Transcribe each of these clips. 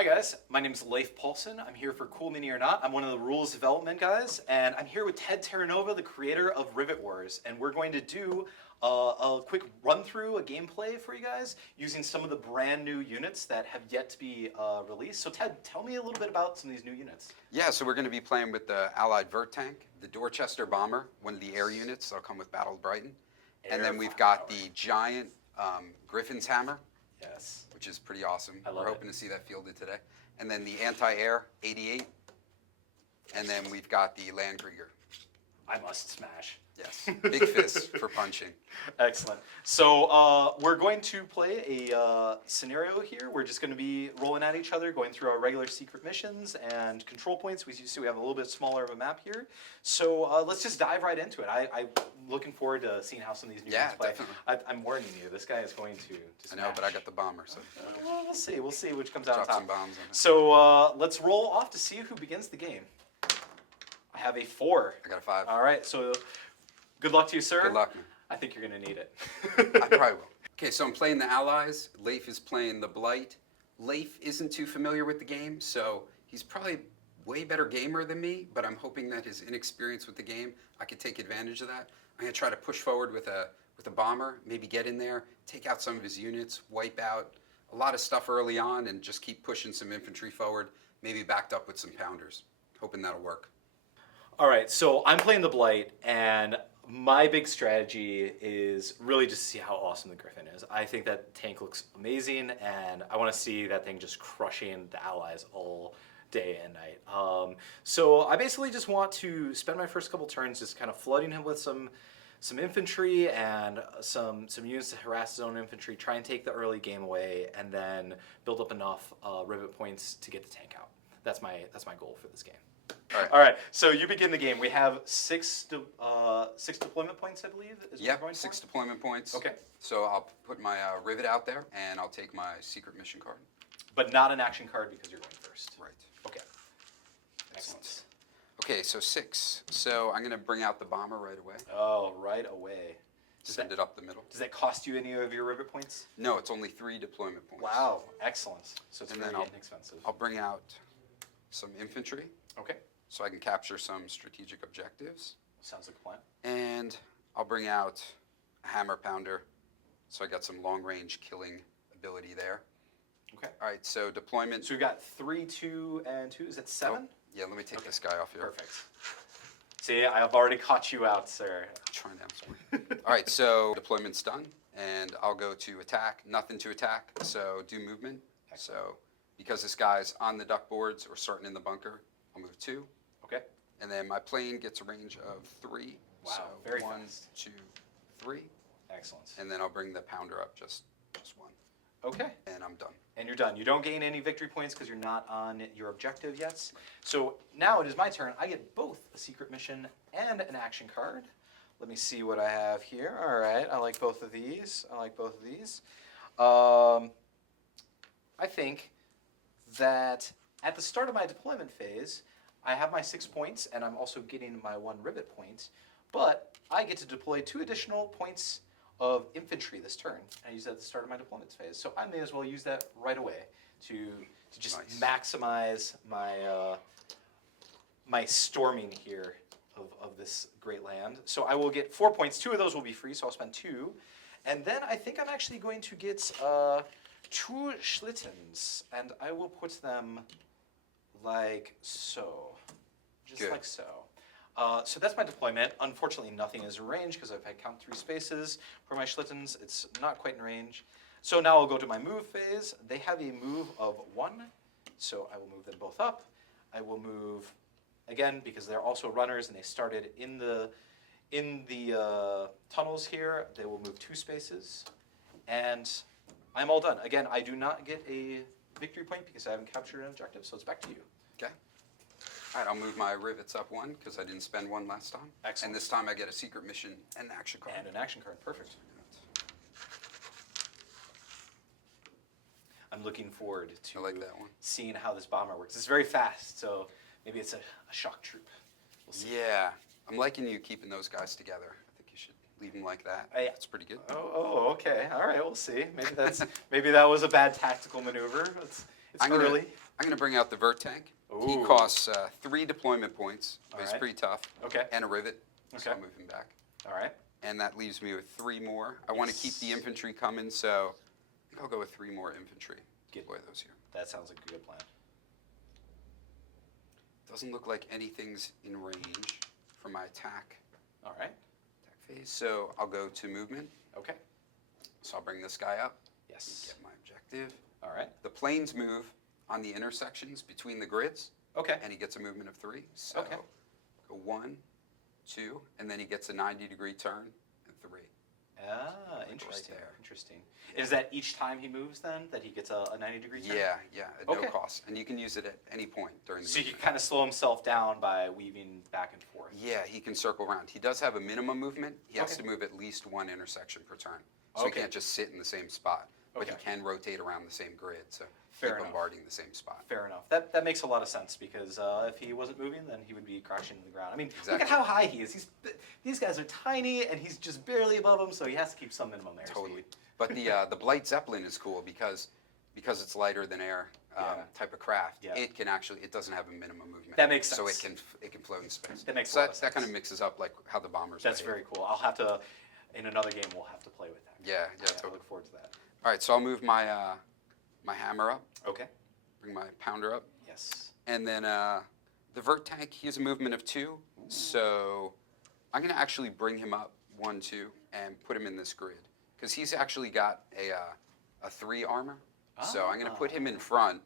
Hi guys, my name is Leif Paulson. I'm here for Cool Mini or Not. I'm one of the rules development guys, and I'm here with Ted Terranova, the creator of Rivet Wars, and we're going to do a quick run through, a gameplay for you guys, using some of the brand new units that have yet to be released. So Ted, tell me a little bit about some of these new units. Yeah, so we're going to be playing with the Allied Vert Tank, the Dorchester Bomber, one of the air units that'll come with Battle of Brighton, and then we've got the giant Griffin's Hammer. Yes. Which is pretty awesome. We're hoping to see that fielded today. And then the anti-air 88. And then we've got the Landkrieger. I must smash. Yes, big fist for punching. Excellent. So we're going to play a scenario here. We're just going to be rolling at each other, going through our regular secret missions and control points. We see we have a little bit smaller of a map here. So let's just dive right into it. I'm looking forward to seeing how some of these new ones play. Definitely. I'm warning you, this guy is going to smash. I know, but I got the bomber, so Well, we'll see. We'll see which comes out on drop top. some bombs on it. So let's roll off to see who begins the game. I have a 4. I got a 5. All right, so good luck to you, sir. Good luck, man. I think you're going to need it. I probably will. Okay, so I'm playing the Allies. Leif is playing the Blight. Leif isn't too familiar with the game, so he's probably way better gamer than me, but I'm hoping that his inexperience with the game, I could take advantage of that. I'm going to try to push forward with a bomber, maybe get in there, take out some of his units, wipe out a lot of stuff early on, and just keep pushing some infantry forward, maybe backed up with some pounders. Hoping that'll work. All right, so I'm playing the Blight, and my big strategy is really just to see how awesome the Griffin is. I think that tank looks amazing, and I want to see that thing just crushing the Allies all day and night. So I basically just want to spend my first couple turns just kind of flooding him with some infantry and some units to harass his own infantry, try and take the early game away, and then build up enough rivet points to get the tank out. That's my goal for this game. All right. So you begin the game. We have six deployment points, I believe. Yeah, 6 deployment points. Okay. So I'll put my rivet out there, and I'll take my secret mission card. But not an action card because you're going first. Right. Okay. Excellent. Okay, so 6. So I'm going to bring out the bomber right away. Oh, right away. Send it up the middle. Does that cost you any of your rivet points? No, it's only 3 deployment points. Wow, excellent. So it's really inexpensive. I'll bring out some infantry. Okay. So I can capture some strategic objectives. Sounds like a plan. And I'll bring out a hammer pounder. So I got some long-range killing ability there. Okay. All right, so deployment. So we've got 3, 2, and 2. Is that 7? Yeah, let me take this guy off here. Perfect. See, I've already caught you out, sir. Try now. All right, so deployment's done, and I'll go to attack. Nothing to attack, so do movement. Excellent. So because this guy's on the duck boards or starting in the bunker, I'll move 2. Okay. And then my plane gets a range of 3. Wow, so very 1, fast. 2, 3. Excellent. And then I'll bring the pounder up just 1. Okay. And I'm done. And you're done. You don't gain any victory points because you're not on your objective yet. So now it is my turn. I get both a secret mission and an action card. Let me see what I have here. All right, I like both of these. I think that at the start of my deployment phase, I have my 6 points, and I'm also getting my 1 rivet point. But I get to deploy 2 additional points of infantry this turn. I use that at the start of my deployment phase. So I may as well use that right away to just maximize my my storming here of this great land. So I will get 4 points. 2 of those will be free, so I'll spend 2. And then I think I'm actually going to get 2 Schlittens, and I will put them like so. Just Good. like so. So that's my deployment. Unfortunately, nothing is in range because I've had count 3 spaces for my Schlittens. It's not quite in range. So now I'll go to my move phase. They have a move of 1, so I will move them both up. I will move, again, because they're also runners and they started in the tunnels here, they will move 2 spaces. And I'm all done. Again, I do not get a victory point because I haven't captured an objective, so it's back to you. Okay. All right, I'll move my rivets up 1 because I didn't spend 1 last time. Excellent. And this time I get a secret mission and an action card. And an action card, perfect. I'm looking forward to I like that one. seeing how this bomber works. It's very fast, so maybe it's a shock troop. We'll see. Yeah, I'm liking you keeping those guys together. I think you should leave them like that. Yeah. That's pretty good. Oh, okay. All right, we'll see. Maybe that was a bad tactical maneuver. It's early. I'm going to bring out the Vert Tank. He Ooh. costs 3 deployment points, but All he's right. pretty tough. Okay. And a rivet, so Okay. I'll move him back. All right. And that leaves me with 3 more. I want to keep the infantry coming, so I think I'll go with 3 more infantry. Deploy those here. That sounds like a good plan. Doesn't look like anything's in range for my attack All right. phase, so I'll go to movement. Okay. So I'll bring this guy up, Yes. get my objective. All right. The planes move on the intersections between the grids, Okay. and he gets a movement of 3. So Okay. go 1, 2, and then he gets a 90-degree turn and 3. Ah, interesting. there. Interesting. Is that each time he moves then that he gets a 90-degree turn? Yeah, at no Okay. cost, and you can use it at any point during the So he movement. can kind of slow himself down by weaving back and forth. Yeah, he can circle around. He does have a minimum movement. He has Okay. to move at least 1 intersection per turn. So Okay. he can't just sit in the same spot. But he Okay. can rotate around the same grid, so Fair keep enough. bombarding the same spot. Fair enough. That makes a lot of sense because if he wasn't moving, then he would be crashing to the ground. I mean, look Exactly. at how high he is. These guys are tiny, and he's just barely above them, so he has to keep some minimum Totally. airspeed. But the Blight Zeppelin is cool because it's lighter than air Yeah. type of craft. Yeah. It can actually, it doesn't have a minimum movement. That makes So sense. it can float in space. That makes a so lot of that kind of sense. mixes up like how the bombers That's behave. very cool. I'll have to, in another game, we'll have to play with that. Yeah, I totally. look forward to that. All right, so I'll move my my hammer up, Okay. bring my pounder up, Yes. and then the Vert Tank, he has a movement of 2, so I'm going to actually bring him up 1, 2, and put him in this grid because he's actually got a 3 armor. So I'm going to put him in front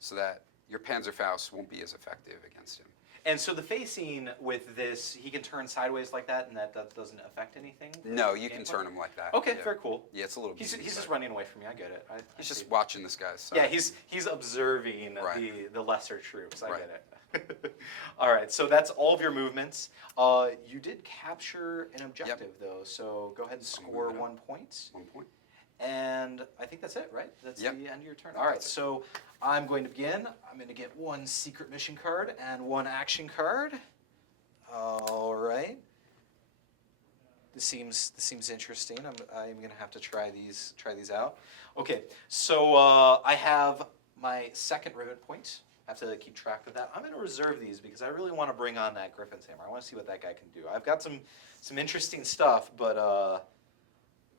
so that your Panzerfaust won't be as effective against him. And so the facing with this, he can turn sideways like that, and that doesn't affect anything? No, you can Gameplay? turn him like that. Okay, yeah. very cool. Yeah, it's a little. He's beefy, just but running away from me. I get it. I He's see. just watching this guy's side. Yeah, he's observing Right. the lesser troops. I Right. get it. All right, so that's all of your movements. You did capture an objective though, so go ahead and I'll move score it up. 1 point. 1 point. And I think that's it, right? That's Yep. the end of your turn. All right, That's it. so I'm going to begin. I'm going to get 1 secret mission card and 1 action card. All right. This seems interesting. I'm going to have to try these out. Okay, so I have my second rivet point. I have to keep track of that. I'm going to reserve these because I really want to bring on that Griffin's Hammer. I want to see what that guy can do. I've got some interesting stuff, but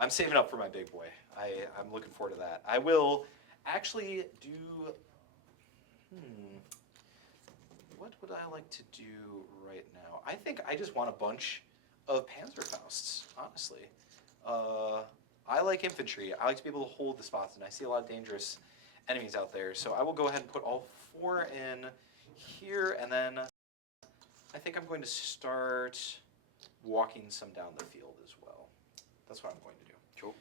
I'm saving up for my big boy. I'm looking forward to that. I will actually do. What would I like to do right now? I think I just want a bunch of Panzerfausts, honestly. I like infantry. I like to be able to hold the spots, and I see a lot of dangerous enemies out there. So I will go ahead and put all 4 in here, and then I think I'm going to start walking some down the field as well. That's what I'm going to do. Cool.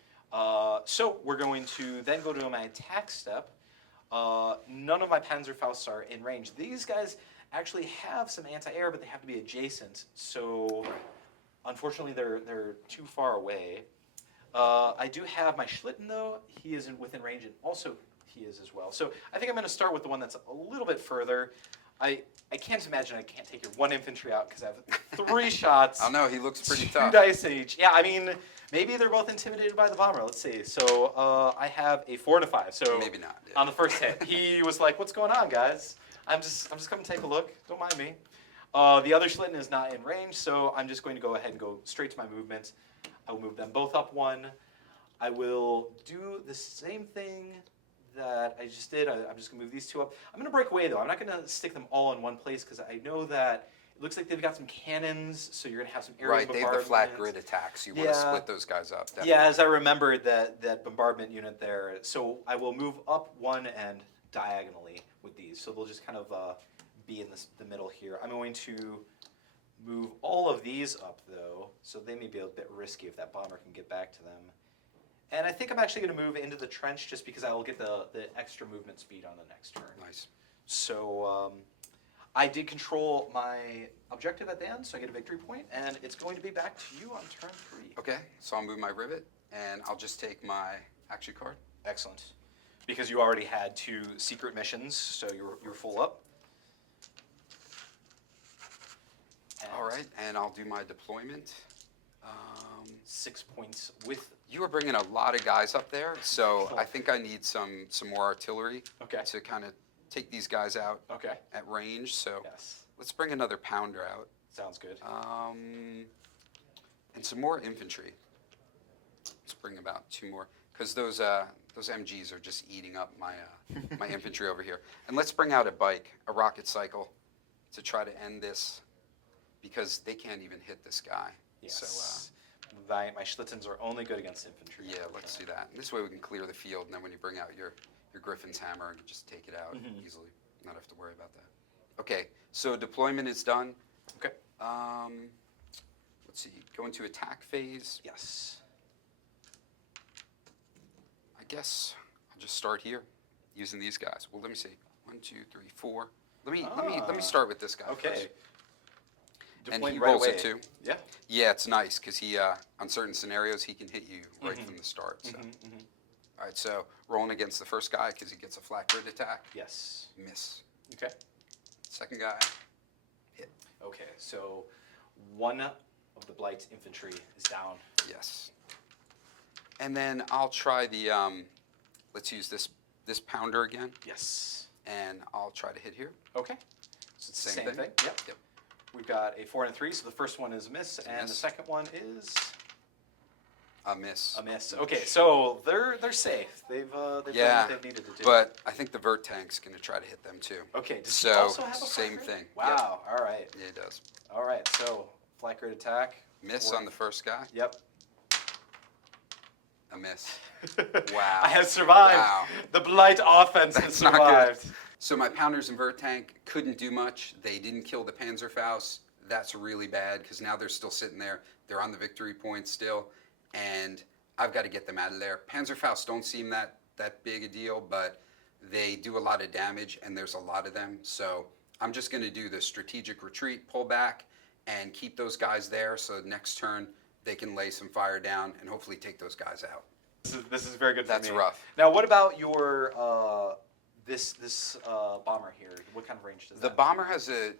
So we're going to then go to my attack step. None of my Panzerfausts are in range. These guys actually have some anti-air, but they have to be adjacent. So unfortunately, they're too far away. I do have my Schlitten, though. He is within range, and also he is as well. So I think I'm going to start with the one that's a little bit further. I can't imagine I can't take your 1 infantry out because I have 3 shots. I know he looks pretty 2 tough. dice each. Yeah, I mean, maybe they're both intimidated by the bomber. Let's see. So I have a 4 and a 5. So Maybe not. Yeah. on the first hit, he was like, "What's going on, guys? I'm just coming to take a look. Don't mind me." The other Schlitten is not in range, so I'm just going to go ahead and go straight to my movement. I will move them both up 1. I will do the same thing that I just did. I'm just going to move these 2 up. I'm going to break away, though. I'm not going to stick them all in one place because I know that it looks like they've got some cannons, so you're going to have some aerial Right, they have the flat bombardment. grid attacks. You want to split those guys up. Definitely. Yeah, as I remembered that bombardment unit there. So I will move up 1 and diagonally with these. So they'll just kind of be in the middle here. I'm going to move all of these up, though, so they may be a bit risky if that bomber can get back to them. And I think I'm actually going to move into the trench just because I will get the extra movement speed on the next turn. Nice. So I did control my objective at the end, so I get a victory point, and it's going to be back to you on turn 3. Okay, so I'll move my rivet, and I'll just take my action card. Excellent. Because you already had 2 secret missions, so you're full up. And All right, and I'll do my deployment. 6 points with. You were bringing a lot of guys up there, so I think I need some more artillery Okay. to kind of take these guys out Okay. at range. So Yes. let's bring another pounder out. Sounds good. And some more infantry. Let's bring about 2 more, because those MGs are just eating up my my infantry over here. And let's bring out a bike, a rocket cycle, to try to end this, because they can't even hit this guy. Yes. So my Schlittens are only good against infantry. yeah, let's do that. This way we can clear the field, and then when you bring out your Griffin's hammer, you just take it out easily. Not have to worry about that. Okay, so deployment is done. Okay. Let's see, go into attack phase. Yes. I guess I'll just start here using these guys. Well, let me see. 1, 2, 3, 4. Let me start with this guy Okay. first. And Deploying he right rolls away. it too. Yeah. Yeah, it's nice because he on certain scenarios he can hit you right from the start. So. All right, so rolling against the first guy because he gets a flat grid attack. Yes. Miss. Okay. Second guy, hit. Okay, so one of the Blight's infantry is down. Yes. And then I'll try the let's use this pounder again, Yes. and I'll try to hit here. Okay. So it's the Same same thing? thing. Yep. Yep. We've got a 4 and a 3, so the first one is a miss, and the miss. second one is A miss. a miss. Okay, so they're safe. They've done Yeah, what they needed to do. but I think the Vert tank's gonna try to hit them too. Okay, does So, he also have a same flat grid? thing. Wow. All right. Yeah, he does. All right. So flat grid attack. Miss Four. on the first guy. Yep. A miss. Wow. I have survived. Wow. The Blight offense has That's not good. survived. So my Pounders and Vert tank couldn't do much. They didn't kill the Panzerfaust. That's really bad because now they're still sitting there. They're on the victory point still, and I've got to get them out of there. Panzerfaust don't seem that big a deal, but they do a lot of damage, and there's a lot of them. So I'm just going to do the strategic retreat, pull back, and keep those guys there so next turn they can lay some fire down and hopefully take those guys out. This is very good for me. That's rough. Now, what about your this bomber here? What kind of range does The that bomber has a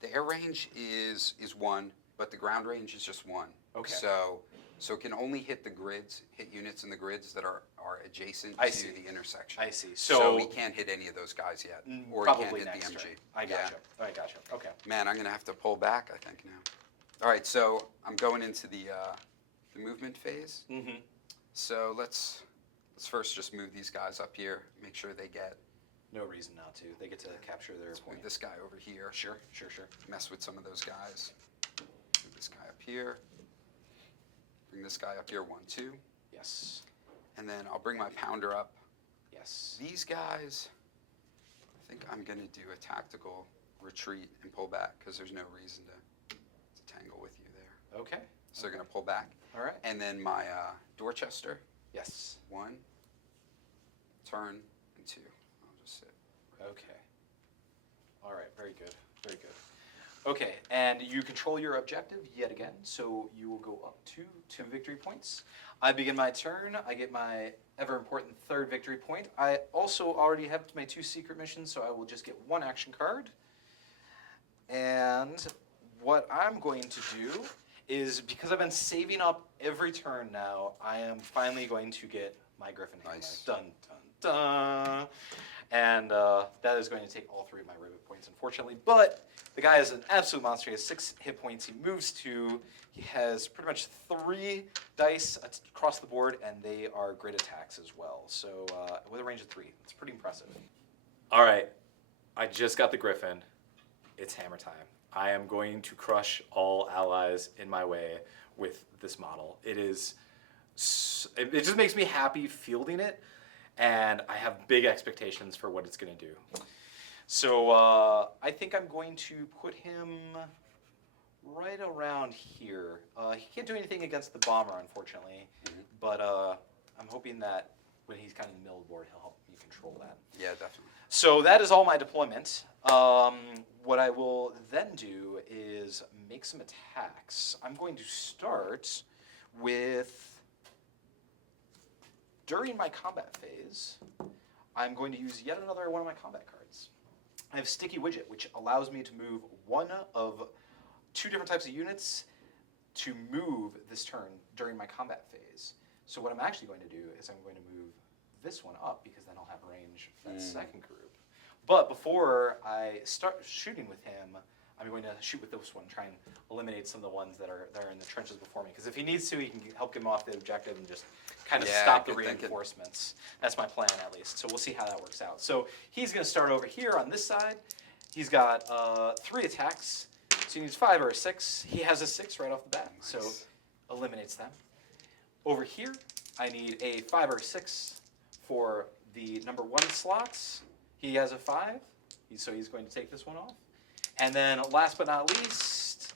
the air range is 1, but the ground range is just 1. Okay. So it can only hit the grids, hit units in the grids that are adjacent I to see. the intersection. I see. So we can't hit any of those guys yet, or he can't probably hit next the MG. turn. I gotcha. I gotcha. Okay. Man, I'm gonna have to pull back, I think now. All right, so I'm going into the movement phase. Mm-hmm. So let's first just move these guys up here, make sure they get. No reason not to. They get to capture their Let's move point. this guy over here. Sure. Mess with some of those guys. Move this guy up here. Bring this guy up here, 1, 2. Yes. And then I'll bring my pounder up. Yes. These guys, I think I'm going to do a tactical retreat and pull back because there's no reason to tangle with you there. Okay. So they're going to pull back. All right. And then my Dorchester, Yes. 1, turn, and 2. I'll just sit. Okay. All right. Very good. Very good. Okay, and you control your objective yet again, so you will go up to 2 victory points. I begin my turn. I get my ever-important 3rd victory point. I also already have my 2 secret missions, so I will just get 1 action card. And what I'm going to do is, because I've been saving up every turn now, I am finally going to get my Griffin hammer. Nice. Dun, dun, dun. And that is going to take all 3 of my Rivet points, unfortunately. But the guy is an absolute monster. He has 6 hit points. He moves 2. He has pretty much 3 dice across the board, and they are grid attacks as well. So with a range of 3, it's pretty impressive. All right, I just got the Griffin. It's hammer time. I am going to crush all allies in my way with this model. It just makes me happy fielding it. And I have big expectations for what it's going to do. So I think I'm going to put him right around here. He can't do anything against the bomber, unfortunately. Mm-hmm. But I'm hoping that when he's kind of in the middle of the board, he'll help me control that. Yeah, definitely. So that is all my deployment. What I will then do is make some attacks. I'm going to start with... During my combat phase, I'm going to use yet another one of my combat cards. I have Sticky Widget, which allows me to move 1 of 2 different types of units to move this turn during my combat phase. So what I'm actually going to do is I'm going to move this one up because then I'll have range for that second group. But before I start shooting with him, I'm going to shoot with this one, try and eliminate some of the ones that are in the trenches before me. Because if he needs to, he can help get him off the objective and just kind of stop the reinforcements. That's my plan, at least. So we'll see how that works out. So he's going to start over here on this side. He's got 3 attacks, so he needs 5 or a 6. He has a 6 right off the bat, so eliminates them. Over here, I need a 5 or a 6 for the number 1 slots. He has a 5, so he's going to take this one off. And then last but not least,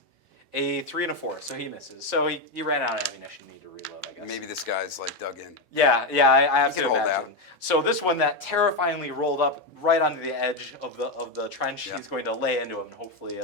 a 3 and a 4, so he misses. So he ran out of ammunition, need to reload, I guess. Maybe this guy's like dug in. Yeah, I have to hold imagine. out. So this one that terrifyingly rolled up right onto the edge of the trench, he's going to lay into him and hopefully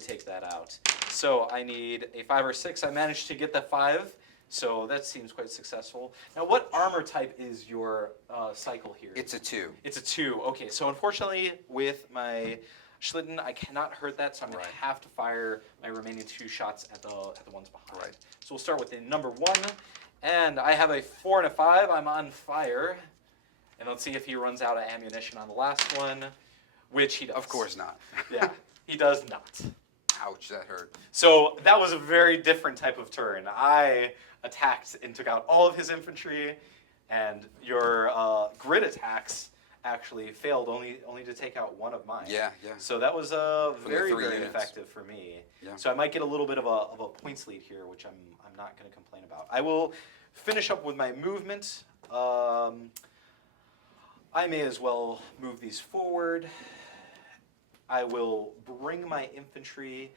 take that out. So I need a 5 or 6. I managed to get the 5, so that seems quite successful. Now, what armor type is your cycle here? It's a 2. It's a 2. Okay, so unfortunately with my Schlitten, I cannot hurt that, so I'm going to have to fire my remaining 2 shots at the ones behind. Right. So we'll start with the number 1, and I have a 4 and a 5. I'm on fire, and let's see if he runs out of ammunition on the last one, which he does. Of course not. Yeah, he does not. Ouch, that hurt. So that was a very different type of turn. I attacked and took out all of his infantry, and your grid attacks actually failed only to take out 1 of mine. Yeah. So that was very effective for me. Yeah. So I might get a little bit of a points lead here, which I'm not going to complain about. I will finish up with my movement. I may as well move these forward. I will bring my infantry.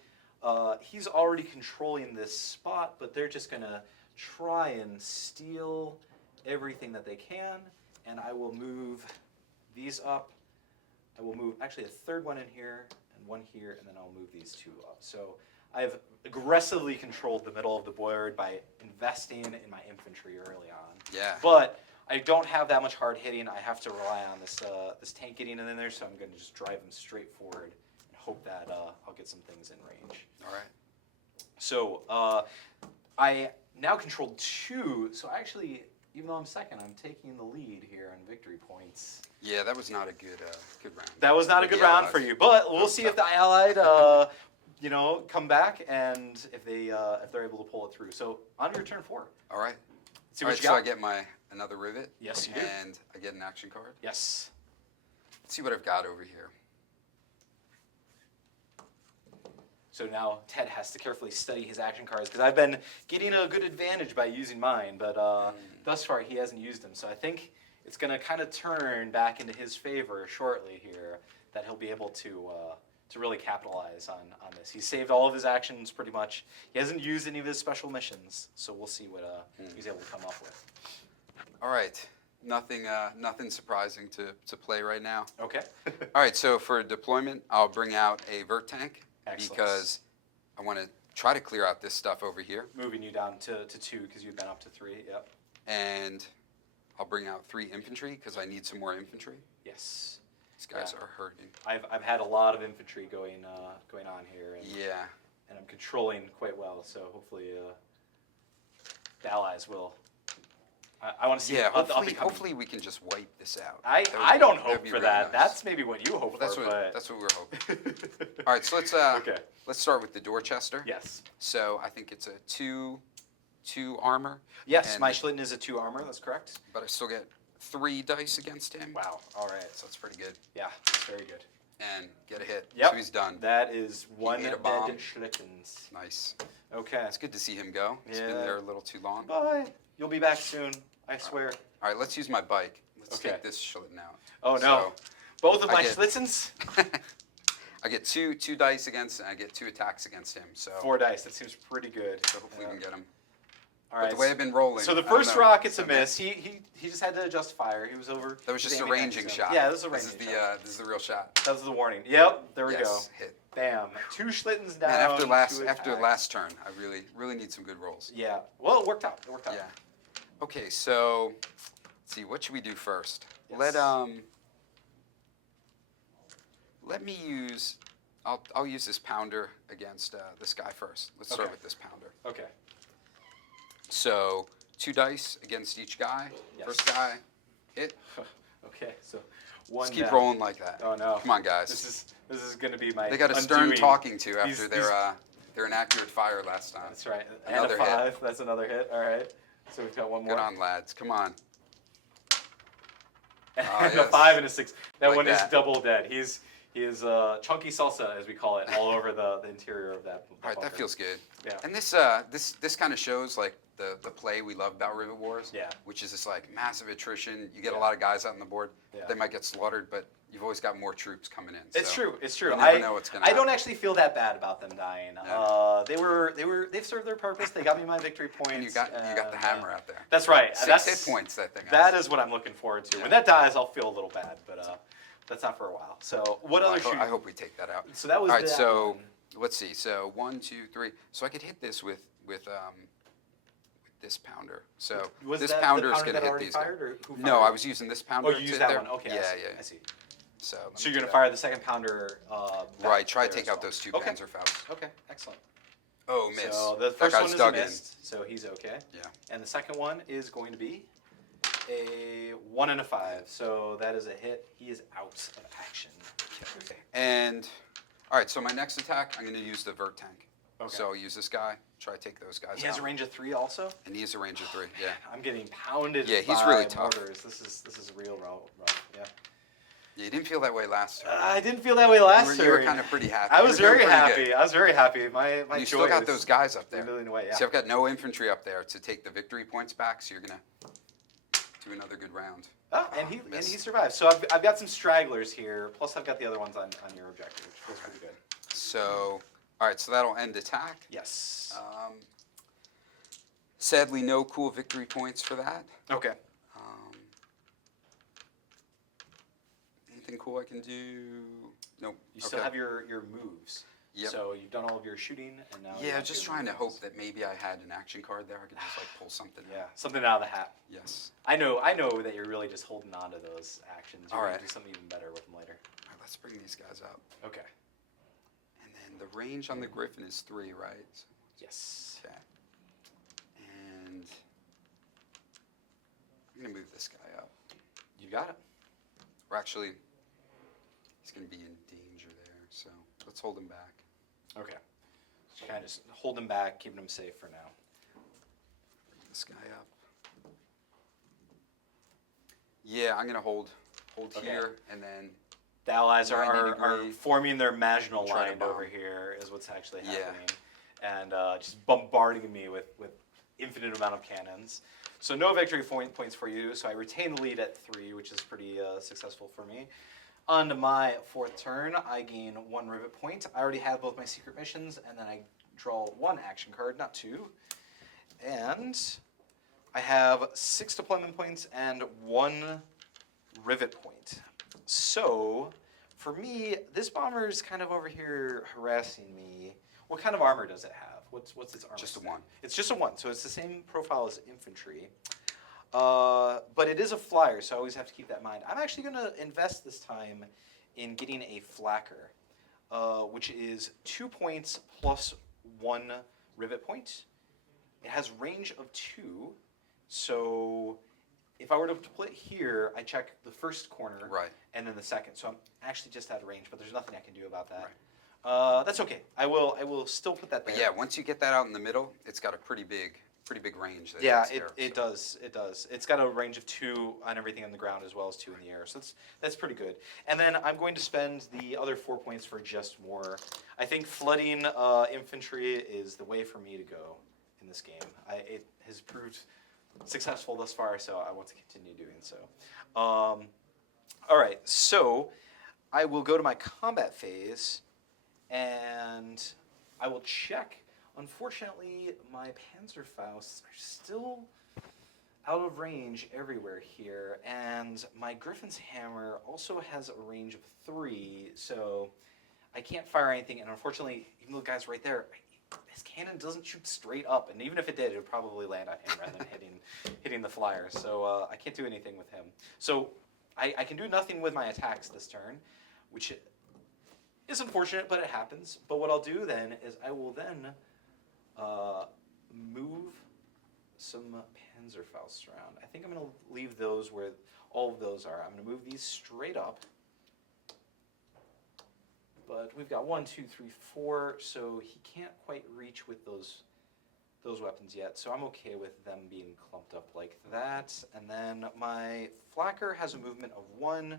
He's already controlling this spot, but they're just going to try and steal everything that they can, and I will move these up. I will move actually a 3rd one in here and 1 here, and then I'll move these 2 up. So I've aggressively controlled the middle of the board by investing in my infantry early on. Yeah. But I don't have that much hard hitting. I have to rely on this tank getting in there, so I'm going to just drive them straight forward and hope that I'll get some things in range. All right. So I now control 2. So actually, even though I'm second, I'm taking the lead here on victory points. Yeah, that was not a good round. That was not a good round for you, but we'll see if the Allied, come back and if they're able to pull it through. So on your turn 4. All right. See All what right, you so got. I get another rivet. Yes, you do. And I get an action card. Yes. Let's see what I've got over here. So now Ted has to carefully study his action cards because I've been getting a good advantage by using mine, but thus far he hasn't used them. So I think it's going to kind of turn back into his favor shortly here, that he'll be able to really capitalize on this. He's saved all of his actions pretty much. He hasn't used any of his special missions, so we'll see what he's able to come up with. All right. Nothing surprising to play right now. Okay. All right, so for deployment, I'll bring out a vert tank. Excellent. Because I want to try to clear out this stuff over here. Moving you down to 2 because you've been up to 3. Yep. And I'll bring out 3 infantry because I need some more infantry. Yes. These guys are hurting. I've had a lot of infantry going on here. And, Yeah. And I'm controlling quite well, so hopefully the Allies will. I want to see. Yeah, I'll hopefully we can just wipe this out. I don't hope for really that. nice. That's maybe what you hope That's for. what we're hoping. All right, so let's start with the Dorchester. Yes. So I think it's a 2 armor. Yes, and- my Schlitten is a 2 armor. That's correct. But I still get 3 dice against him. Wow. All right. So that's pretty good. Yeah, that's very good. And get a hit. Yep. So he's done. That is 1 ate a dead bomb. Schlittens. Nice. Okay. It's good to see him go. He's been Yeah. there a little too long. Bye. You'll be back soon. I swear. All right, let's use my bike. Let's Okay. take this Schlitten out. Oh no. Both of I my get- Schlitzens. I get two dice against, and I get 2 attacks against him. So 4 dice. That seems pretty good. So hopefully we can get him. All But right. the way I've been rolling. So the I don't first know. rocket's a miss. He just had to adjust fire. He was over. That was just a aiming at ranging him. shot. Yeah, this is a ranging shot. This is the real shot. That was the warning. Yep, there we Yes, go. hit. Bam. 2 Schlittens down. And after 2 last attacks. turn, I really need some good rolls. Yeah. Well, it worked out. Yeah. Okay, so let's see. What should we do first? Yes. Let me use. I'll use this pounder against this guy first. Let's start Okay. with this pounder. Okay. So 2 dice against each guy. Yes. First guy, hit. Okay. So One Just keep down. rolling like that. Oh no! Come on, guys. This is going to be my. They got a stern undoing. talking to after These- their inaccurate fire last time. That's right. Another and a 5. That's another hit. All right. So we've got one more. Good on, lads. Come on. And Ah, a yes. 5 and a 6. That Like one is that. double dead. He is chunky salsa, as we call it, all over the interior of that. All right, that bunker. feels good. Yeah. And this kind of shows like the play we love about Rivet Wars. Yeah. Which is this like massive attrition. You get Yeah. a lot of guys out on the board. Yeah. They might get slaughtered, but you've always got more troops coming in. It's so true. It's true. You never know what's gonna I don't happen. actually feel that bad about them dying. Yeah. They've served their purpose. They got me my victory points. And you got the hammer out there. That's right. 6 hit points, that thing. That is what I'm looking forward to. Yeah. When that dies, I'll feel a little bad, but that's not for a while. So what other shooting? I hope we take that out. So that was All right, that so one. let's see. So 1, 2, 3. So I could hit this with this pounder. So Was this that the pounder is pounder going that to hit already these guys. fired, or who No, fired I it? was using this pounder. Oh, you to used hit that there. one. Okay, Yeah, I see. So, let So me you're do gonna that. fire the second pounder. Right. Try to there take as out well. those 2 Okay. Panzerfaust. Okay, excellent. Oh, miss. So the That first guy's one is a dug in. miss, so he's okay. Yeah. And the second one is going to be a 1 and a 5. So that is a hit. He is out of action. Okay. And all right. So my next attack, I'm going to use the vert tank. Okay. So I'll use this guy. Try to take those guys He has out. a range of 3 also. And he has a range of 3. Yeah. I'm getting pounded. Yeah, he's by really tough. mortars. This is real rough. Yeah. Yeah, you didn't feel that way last turn. I didn't feel that way last you were turn. kind of pretty happy. I You was were doing very pretty happy. good. I was very happy. My You joy still got is those guys up there. dwindling away. Yeah. See, I've got no infantry up there to take the victory points back, so you're gonna do another good round. Oh, and he missed. survived. So I've got some stragglers here. Plus I've got the other ones on your objective, which feels pretty good. So, all right, so that'll end attack. Yes. Sadly, no cool victory points for that. Okay. Anything cool I can do? Nope. You still Okay. have your moves. Yep. So you've done all of your shooting, and now you Yeah, have just your trying to moves. hope that maybe I had an action card there. I could just like pull something Yeah, out. something out of the hat. Yes. I know that you're really just holding on to those actions. You're All gonna right. do something even better with them later. All right, let's bring these guys up. Okay. And then the range on the Griffin is 3, right? Yes. Okay. And I'm gonna move this guy up. You got it. Or actually, he's gonna be in danger there. So let's hold him back. Okay. So kind of just hold them back, keeping them safe for now. Bring this guy up. Yeah, I'm gonna hold Okay. here, and then The allies 90 are degree. forming their marginal Try to line bomb. over here is what's actually Yeah. happening. And just bombarding me with infinite amount of cannons. So no victory points for you, so I retain the lead at 3, which is pretty successful for me. On to my 4th turn, I gain 1 rivet point. I already have both my secret missions, and then I draw 1 action card, not 2. And I have 6 deployment points and 1 rivet point. So, for me, this bomber is kind of over here harassing me. What kind of armor does it have? What's its armor? Just a stat? 1. It's just a 1, so it's the same profile as infantry. But it is a flyer, so I always have to keep that in mind. I'm actually going to invest this time in getting a flacker, which is 2 points plus 1 rivet point. It has range of 2, so if I were to put it here, I check the first corner Right. and then the second. So I'm actually just out of range, but there's nothing I can do about that. Right. That's okay. I will still put that there. But yeah, once you get that out in the middle, it's got a pretty big range. That Yeah, it's there, it so. does. It does. It's got a range of 2 on everything on the ground as well as 2 in the air. So that's pretty good. And then I'm going to spend the other 4 points for just more. I think flooding infantry is the way for me to go in this game. It has proved successful thus far, so I want to continue doing so. All right, so I will go to my combat phase, and I will check. Unfortunately, my Panzerfausts are still out of range everywhere here, and my Griffin's Hammer also has a range of 3, so I can't fire anything, and unfortunately, even though the guy's right there, his cannon doesn't shoot straight up, and even if it did, it would probably land on him rather than hitting the flyer, so I can't do anything with him. So I can do nothing with my attacks this turn, which is unfortunate, but it happens. But what I'll do then is I will then move some Panzerfaust around. I think I'm going to leave those where all of those are. I'm going to move these straight up. But we've got 1, 2, 3, 4, so he can't quite reach with those weapons yet. So I'm okay with them being clumped up like that. And then my Flacker has a movement of 1,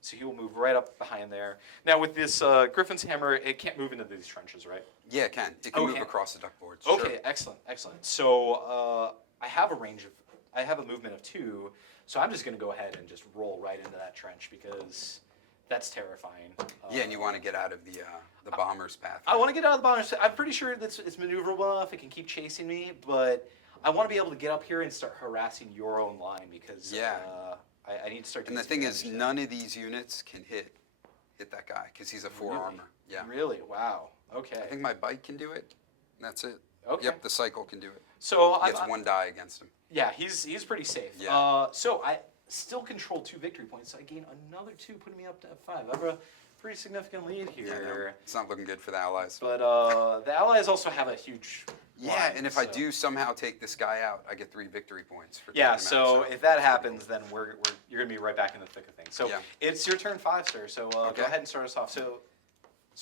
so he will move right up behind there. Now with this Griffin's Hammer, it can't move into these trenches, right? Yeah, it can. It can move across the duck boards. Okay, Sure. excellent, excellent. So I have a movement of 2, so I'm just going to go ahead and just roll right into that trench because that's terrifying. Yeah, and you want to get out of the bomber's path. I want to get out of the bomber's path. I'm pretty sure that it's maneuverable enough. It can keep chasing me, but I want to be able to get up here and start harassing your own line because I need to start doing And the thing is, none of these units can hit that guy because he's a 4 armor. Yeah. Really? Wow. Okay. I think my bike can do it. And that's it. Okay. Yep, the cycle can do it. So He gets 1 die against him. Yeah, he's pretty safe. Yeah. So I still control 2 victory points, so I gain another 2, putting me up to 5. I have a pretty significant lead here. Yeah, no, it's not looking good for the Allies. But the Allies also have a huge Yeah, line, and if I do somehow take this guy out, I get 3 victory points. For Yeah, taking him out, so if that happens, then you're going to be right back in the thick of things. So Yeah. it's your turn 5, sir, so go ahead and start us off. So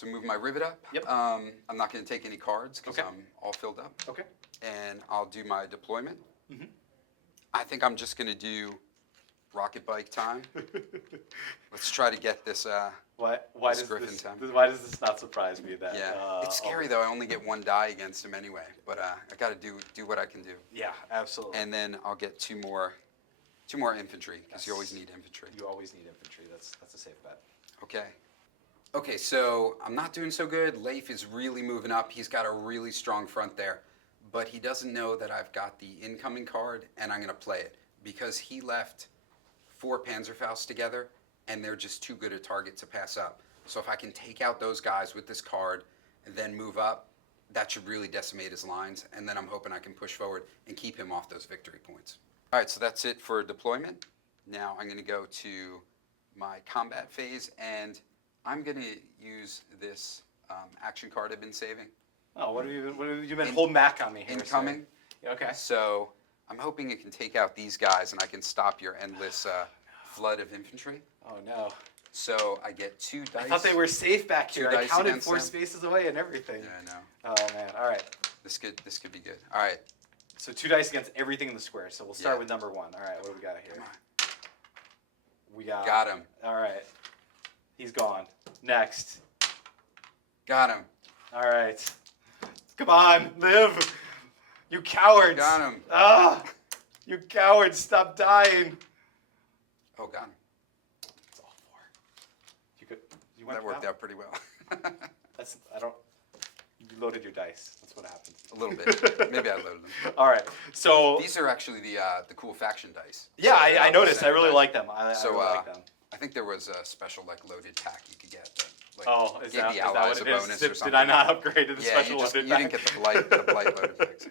move my Rivet up. Yep. I'm not going to take any cards because I'm all filled up. Okay. And I'll do my deployment. Mm-hmm. I think I'm just going to do rocket bike time. Let's try to get this. Why this does Griffin this time. why does this not surprise me? That Yeah, it's scary though. I only get 1 die against him anyway, but I got to do what I can do. Yeah, absolutely. And then I'll get 2 more infantry because you always need infantry. You always need infantry. That's a safe bet. Okay, so I'm not doing so good. Leif is really moving up. He's got a really strong front there, but he doesn't know that I've got the incoming card and I'm going to play it because he left 4 Panzerfausts together and they're just too good a target to pass up. So if I can take out those guys with this card and then move up, that should really decimate his lines, and then I'm hoping I can push forward and keep him off those victory points. All right, so that's it for deployment. Now I'm going to go to my combat phase, and I'm going to use this action card I've been saving. Oh, what have you been holding back on me here? Incoming. Sir? Okay. So I'm hoping it can take out these guys, and I can stop your endless flood of infantry. Oh no. So I get 2 dice. I thought they were safe back here. 2 I dice counted against 4 them. spaces away and everything. Yeah, I know. Oh man. All right. This could be good. All right. So 2 dice against everything in the square. So we'll start Yeah. with number 1. All right. What do we got here? Come on. We got. Got him. All right. He's gone. Next. Got him. All right. Come on, live. You cowards. Got him. Ah, you cowards, stop dying. Oh, got him. It's all 4. You went That worked down. out pretty well. You loaded your dice. That's what happened. A little bit. Maybe I loaded them. All right. So These are actually the cool faction dice. yeah, So they're I all the noticed. I same really dice. like them. I So, really like them. I think there was a special loaded pack you could get. That, Oh, is gave that, the is that allies what a it bonus is? or Did something. I not upgrade to the Yeah, special you loaded didn't get the blight loaded packs.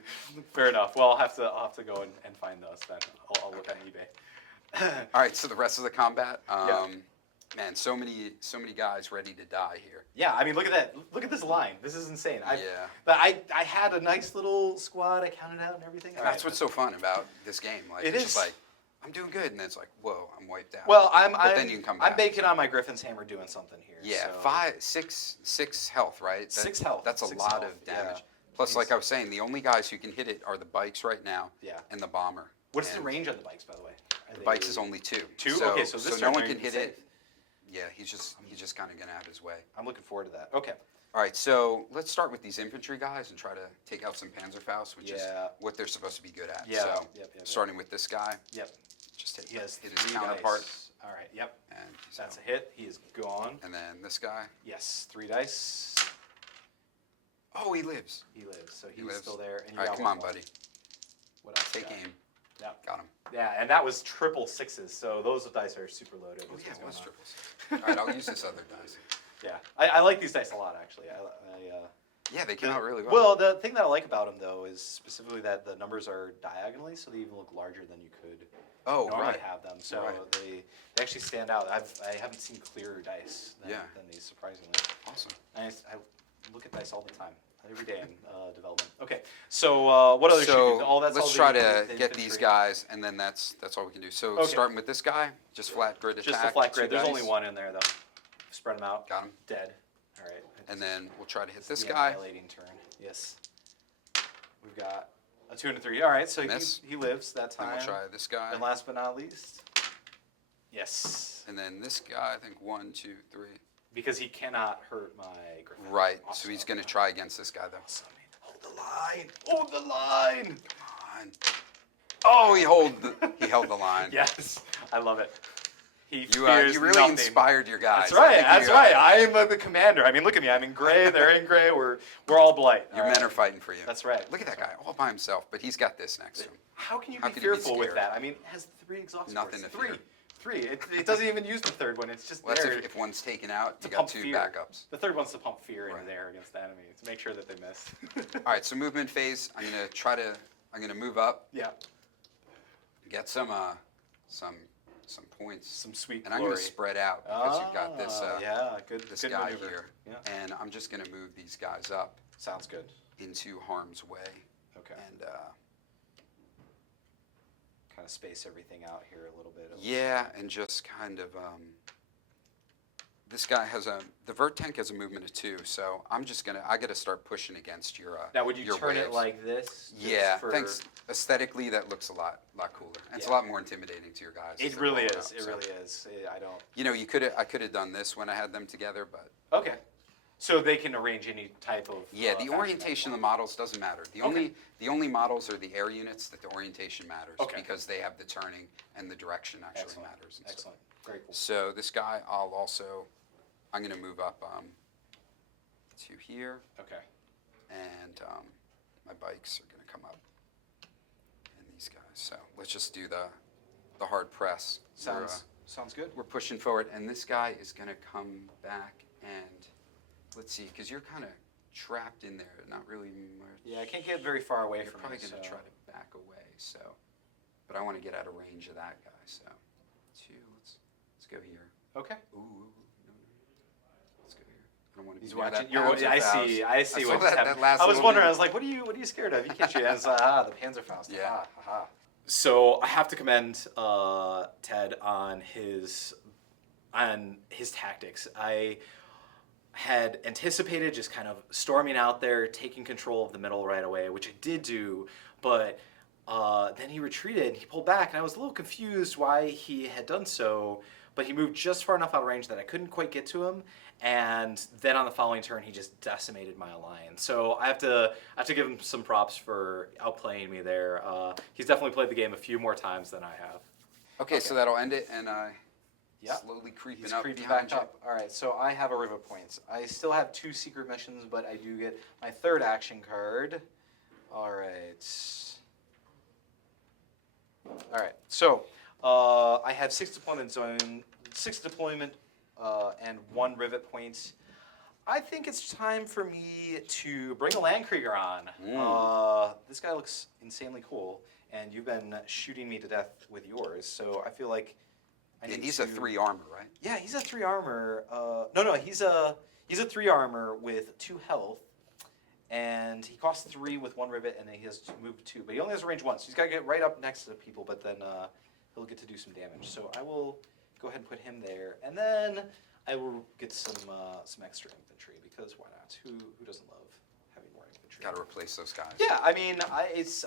Fair enough. Well, I'll have to go and find those then. I'll look on eBay. All right, so the rest of the combat. Yeah. Man, so many guys ready to die here. Yeah, I mean, look at that. Look at this line. This is insane. Yeah. I had a nice little squad. I counted out and everything. That's what's so fun about this game. Like It it's is. just like I'm doing good, and then it's like, whoa, I'm wiped out. Well, But then you can come back. I'm banking on my Griffin's Hammer doing something here. Yeah, so. 6 health, right? 6 health. That's a 6 lot health, of damage. yeah. Plus, Jeez. like I was saying, the only guys who can hit it are the bikes right now. Yeah. And the bomber. What's the And range on the bikes, by the way? The bikes is only 2. 2? So, Okay, so this no one turn can you hit can it. Yeah, he's just kind of gonna have his way. I'm looking forward to that. Okay. All right, so let's start with these infantry guys and try to take out some Panzerfaust, which is Yeah. what they're supposed to be good at. Yeah, So, yep. starting with this guy, Yep. just He has hit his 3 counterpart, dice. All right. Yep. and That's a hit. He is gone. and then this guy. Yes. 3 dice. Oh, he lives. He lives. So He he's lives. still there. And you All right, got come one on, more. buddy. What else? you Take got? aim. Yep. Got him. Yeah, and that was triple 6s. So those dice are super loaded. Oh That's yeah, what's it was going on. triples. All right, I'll use this other dice. Yeah, I like these dice a lot, actually. Yeah, they came out really well. Well, the thing that I like about them, though, is specifically that the numbers are diagonally, so they even look larger than you could Oh, normally right. have them. So Right. they actually stand out. I haven't seen clearer dice than these, surprisingly. Awesome. I look at dice all the time. Every day in development. Okay, so what other should we do? So Oh, that's let's all try the to get infantry. these guys, and then that's all we can do. So Okay. starting with this guy, just flat grid attack. Just a flat 2 grid. There's dice. only one in there, though. Spread them out. Got him. Dead. All right. And then we'll try to hit this the guy. Annihilating turn. Yes. We've got a 2 and a 3. All right, so he lives that Then time. we'll try this guy. And last but not least, yes. And then this guy, I think 1, 2, 3. Because he cannot hurt my Griffin. Right. Awesome. So he's going to try against this guy, though. Awesome. Hold the line. Hold the line. Come on. Oh, he held the line. Yes, I love it. He You fears really nothing. inspired your guys. That's right. I think That's right. I am the commander. I mean, look at me. I'm in gray. They're in gray. We're all blight. Your men are fighting for you. That's right. Look at that guy all by himself, but he's got this next to him. How can you How be can you be fearful with scared? that? I mean, it has 3 exhaust Nothing ports. to fear. Three. It doesn't even use the third one. It's just Well, that's there. if one's taken out, to you got pump 2 fear. backups. The third one's to pump fear into Right. there against the enemy to make sure that they miss. All right, so movement phase. I'm gonna move up, Yeah. get some points, Some sweet and I'm glory. gonna spread out because you've got this yeah, good. this good guy maneuver. here, Yeah. and I'm just gonna move these guys up Sounds good. into harm's way, Okay. and Kind of space everything out here a little bit. yeah, and just kind of this guy has the vert tank has a movement of 2, so I gotta start pushing against your Now, would you your turn it waves. like this? just Yeah, for- thanks. Aesthetically, that looks a lot cooler. And it's a Yeah. lot more intimidating to your guys. as It they're really rolling is. up, It so. really is. I don't. You know, I could have done this when I had them together, but Okay. So they can arrange any type of. yeah, the faction orientation of they the models doesn't matter. The Okay. only models are the air units that the orientation matters Okay. because they have the turning and the direction actually Excellent. matters. And Excellent. Very cool. So this guy, I'm going to move up to here, Okay. and my bikes are going to come up, and these guys. So let's just do the hard press. Sounds good. We're pushing forward, and this guy is going to come back, and let's see, because you're kind of trapped in there, not really much. Yeah, I can't get very far away You're from probably you, going to so- try to back away, so. But I want to get out of range of that guy, so. 2, let's go here. Okay. Ooh, no. Let's go here. I don't want to be He's near watching. that Panzerfaust. I see saw what just that happened. last I was little wondering. bit. I was like, what are you scared of? You can't shoot. And it's the Panzerfaust. Yeah. Aha, aha. So I have to commend Ted on his tactics. I had anticipated just kind of storming out there, taking control of the middle right away, which I did do, but then he retreated, he pulled back, and I was a little confused why he had done so, but he moved just far enough out of range that I couldn't quite get to him, and then on the following turn, he just decimated my alliance. So I have to give him some props for outplaying me there. He's definitely played the game a few more times than I have. Okay, so that'll end it, and Yep. slowly creeping He's up creeping behind back you. up. All right, so I have a Rivet points. I still have 2 secret missions, but I do get my 3rd action card. All right. All right. So I have 6 deployment zone, 6 deployment, and 1 Rivet point. I think it's time for me to bring a Landkrieger on. This guy looks insanely cool, and you've been shooting me to death with yours. So I feel like. And he's a 3 armor, right? Yeah, he's a 3 armor. No, he's a 3 armor with 2 health, and he costs 3 with 1 rivet, and then he has to move 2. But he only has a range 1, so he's got to get right up next to the people. But then he'll get to do some damage. So I will go ahead and put him there, and then I will get some extra infantry because why not? Who doesn't love having more infantry? Got to replace those guys. Yeah, I mean,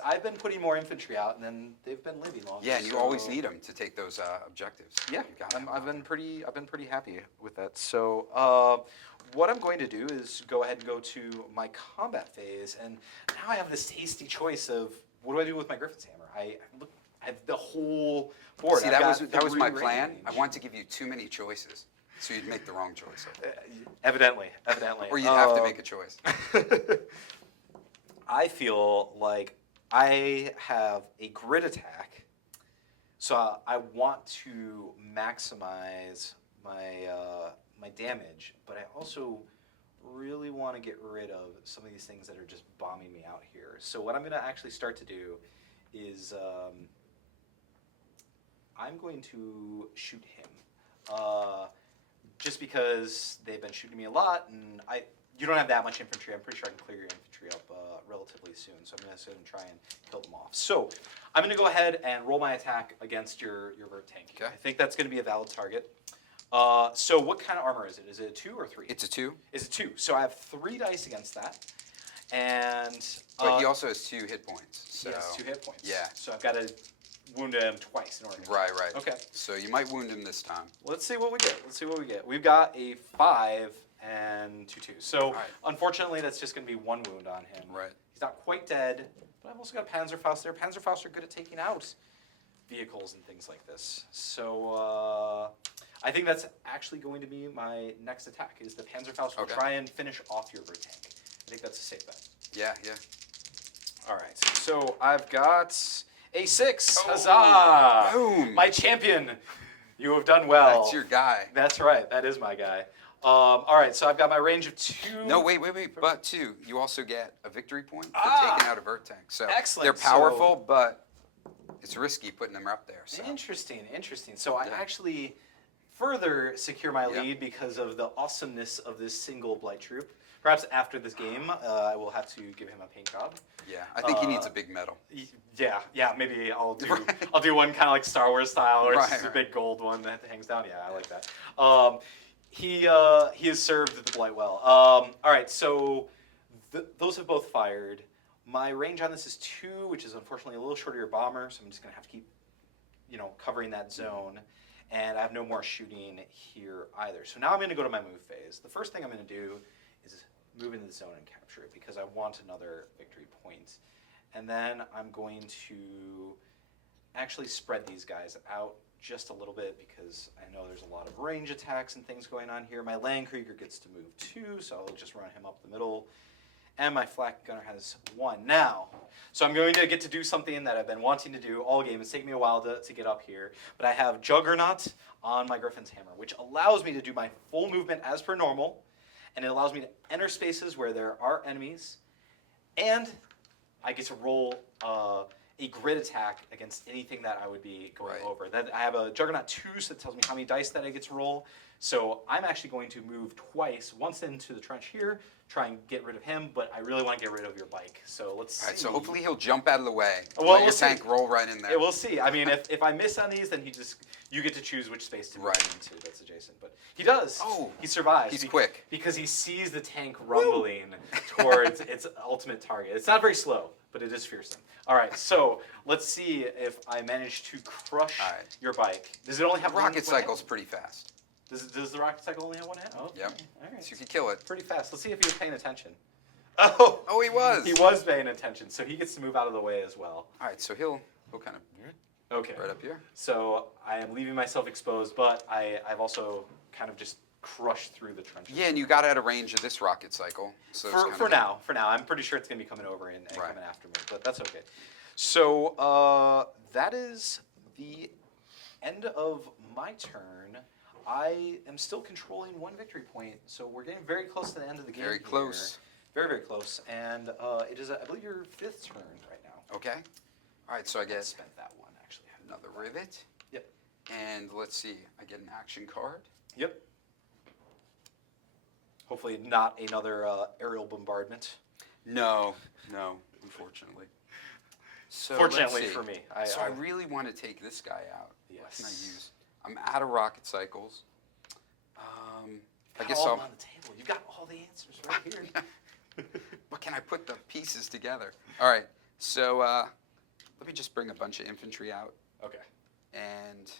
I've been putting more infantry out, and then they've been living longer. Yeah, and you always need them to take those objectives. Yeah, You gotta have I've them. been pretty happy with that. So what I'm going to do is go ahead and go to my combat phase, and now I have this tasty choice of what do I do with my Griffin's Hammer? I have the whole board. See, I've that got was my 3 plan. range. I want to give you too many choices, so you'd make the wrong choice. Evidently. Or you'd have to make a choice. I feel like I have a grid attack, so I want to maximize my damage, but I also really want to get rid of some of these things that are just bombing me out here. So what I'm going to actually start to do is I'm going to shoot him, just because they've been shooting me a lot, and You don't have that much infantry. I'm pretty sure I can clear your infantry up relatively soon. So I'm going to try and kill them off. So I'm going to go ahead and roll my attack against your vert tank. Okay. I think that's going to be a valid target. So what kind of armor is it? Is it a 2 or 3? It's a 2. It's a 2. So I have 3 dice against that. And But he also has 2 hit points. So he has 2 hit points. Yeah. So I've got to wound him twice in order to Right. Okay. So you might wound him this time. Let's see what we get. We've got a 5 and 2 2s. So right. Unfortunately, that's just going to be 1 wound on him. Right. He's not quite dead, but I've also got Panzerfaust there. Panzerfaust are good at taking out vehicles and things like this. So I think that's actually going to be my next attack. Is the Panzerfaust will try and finish off your vert tank. I think that's a safe bet. Yeah. All right. So I've got a 6. Oh, Huzzah! boom. My champion. You have done well. That's your guy. That's right. That is my guy. All right. So I've got my range of 2. No, wait. But 2, you also get a victory point for taking out a vert tank. So Excellent. they're powerful, but it's risky putting them up there. So. Interesting. So I actually further secure my lead because of the awesomeness of this single Blight troop. Perhaps after this game, I will have to give him a paint job. Yeah, I think he needs a big medal. Yeah. Maybe I'll do one kind of like Star Wars style, or it's just a right. big gold one that hangs down. Yeah, I like that. He has served the Blight well. All right, so those have both fired. My range on this is 2, which is unfortunately a little short of your bomber, so I'm just gonna have to keep, covering that zone. And I have no more shooting here either. So now I'm gonna go to my move phase. The first thing I'm gonna do is move into the zone and capture it because I want another victory point. And then I'm going to actually spread these guys out just a little bit because I know there's a lot of range attacks and things going on here. My Landkrieger gets to move 2, so I'll just run him up the middle. And my Flak Gunner has 1. Now, so I'm going to get to do something that I've been wanting to do all game. It's taken me a while to get up here. But I have Juggernaut on my Griffin's Hammer, which allows me to do my full movement as per normal. And it allows me to enter spaces where there are enemies. And I get to roll a grid attack against anything that I would be going over. Then I have a Juggernaut 2, so that tells me how many dice that I get to roll. So I'm actually going to move twice, once into the trench here, try and get rid of him, but I really want to get rid of your bike. So let's see. All right, so hopefully he'll jump out of the way. Well, Let your tank roll right in there. Yeah, we'll see. I mean, if I miss on these, then you get to choose which space to move into that's adjacent. But he does. Oh, he survives. He's quick. Because he sees the tank rumbling towards its ultimate target. It's not very slow, but it is fearsome. All right, so let's see if I manage to crush your bike. Does it only have Rocket cycle's pretty fast. Does the rocket cycle only have 1 hit? Oh, yep. All right. So you can kill it. Pretty fast. Let's see if he was paying attention. Oh, he was. He was paying attention, so he gets to move out of the way as well. All right, so he'll kind of right up here. So I am leaving myself exposed, but I've also kind of just crushed through the trenches. Yeah, and you got out of range of this rocket cycle. So for now, I'm pretty sure it's going to be coming over and coming after me, but that's okay. So that is the end of my turn. I am still controlling 1 victory point, so we're getting very close to the end of the game. Very close. Very, very close. And it is, I believe, your 5th turn right now. Okay. All right, so I get spent that one, actually. another rivet. Yep. And let's see, I get an action card. Yep. Hopefully not another aerial bombardment. No, unfortunately. So Fortunately let's see. for me. I really want to take this guy out. Yes. What can I use? I'm out of rocket cycles. I guess all I'll. on the table. You've got all the answers right here. What can I put the pieces together? All right, so let me just bring a bunch of infantry out. Okay. And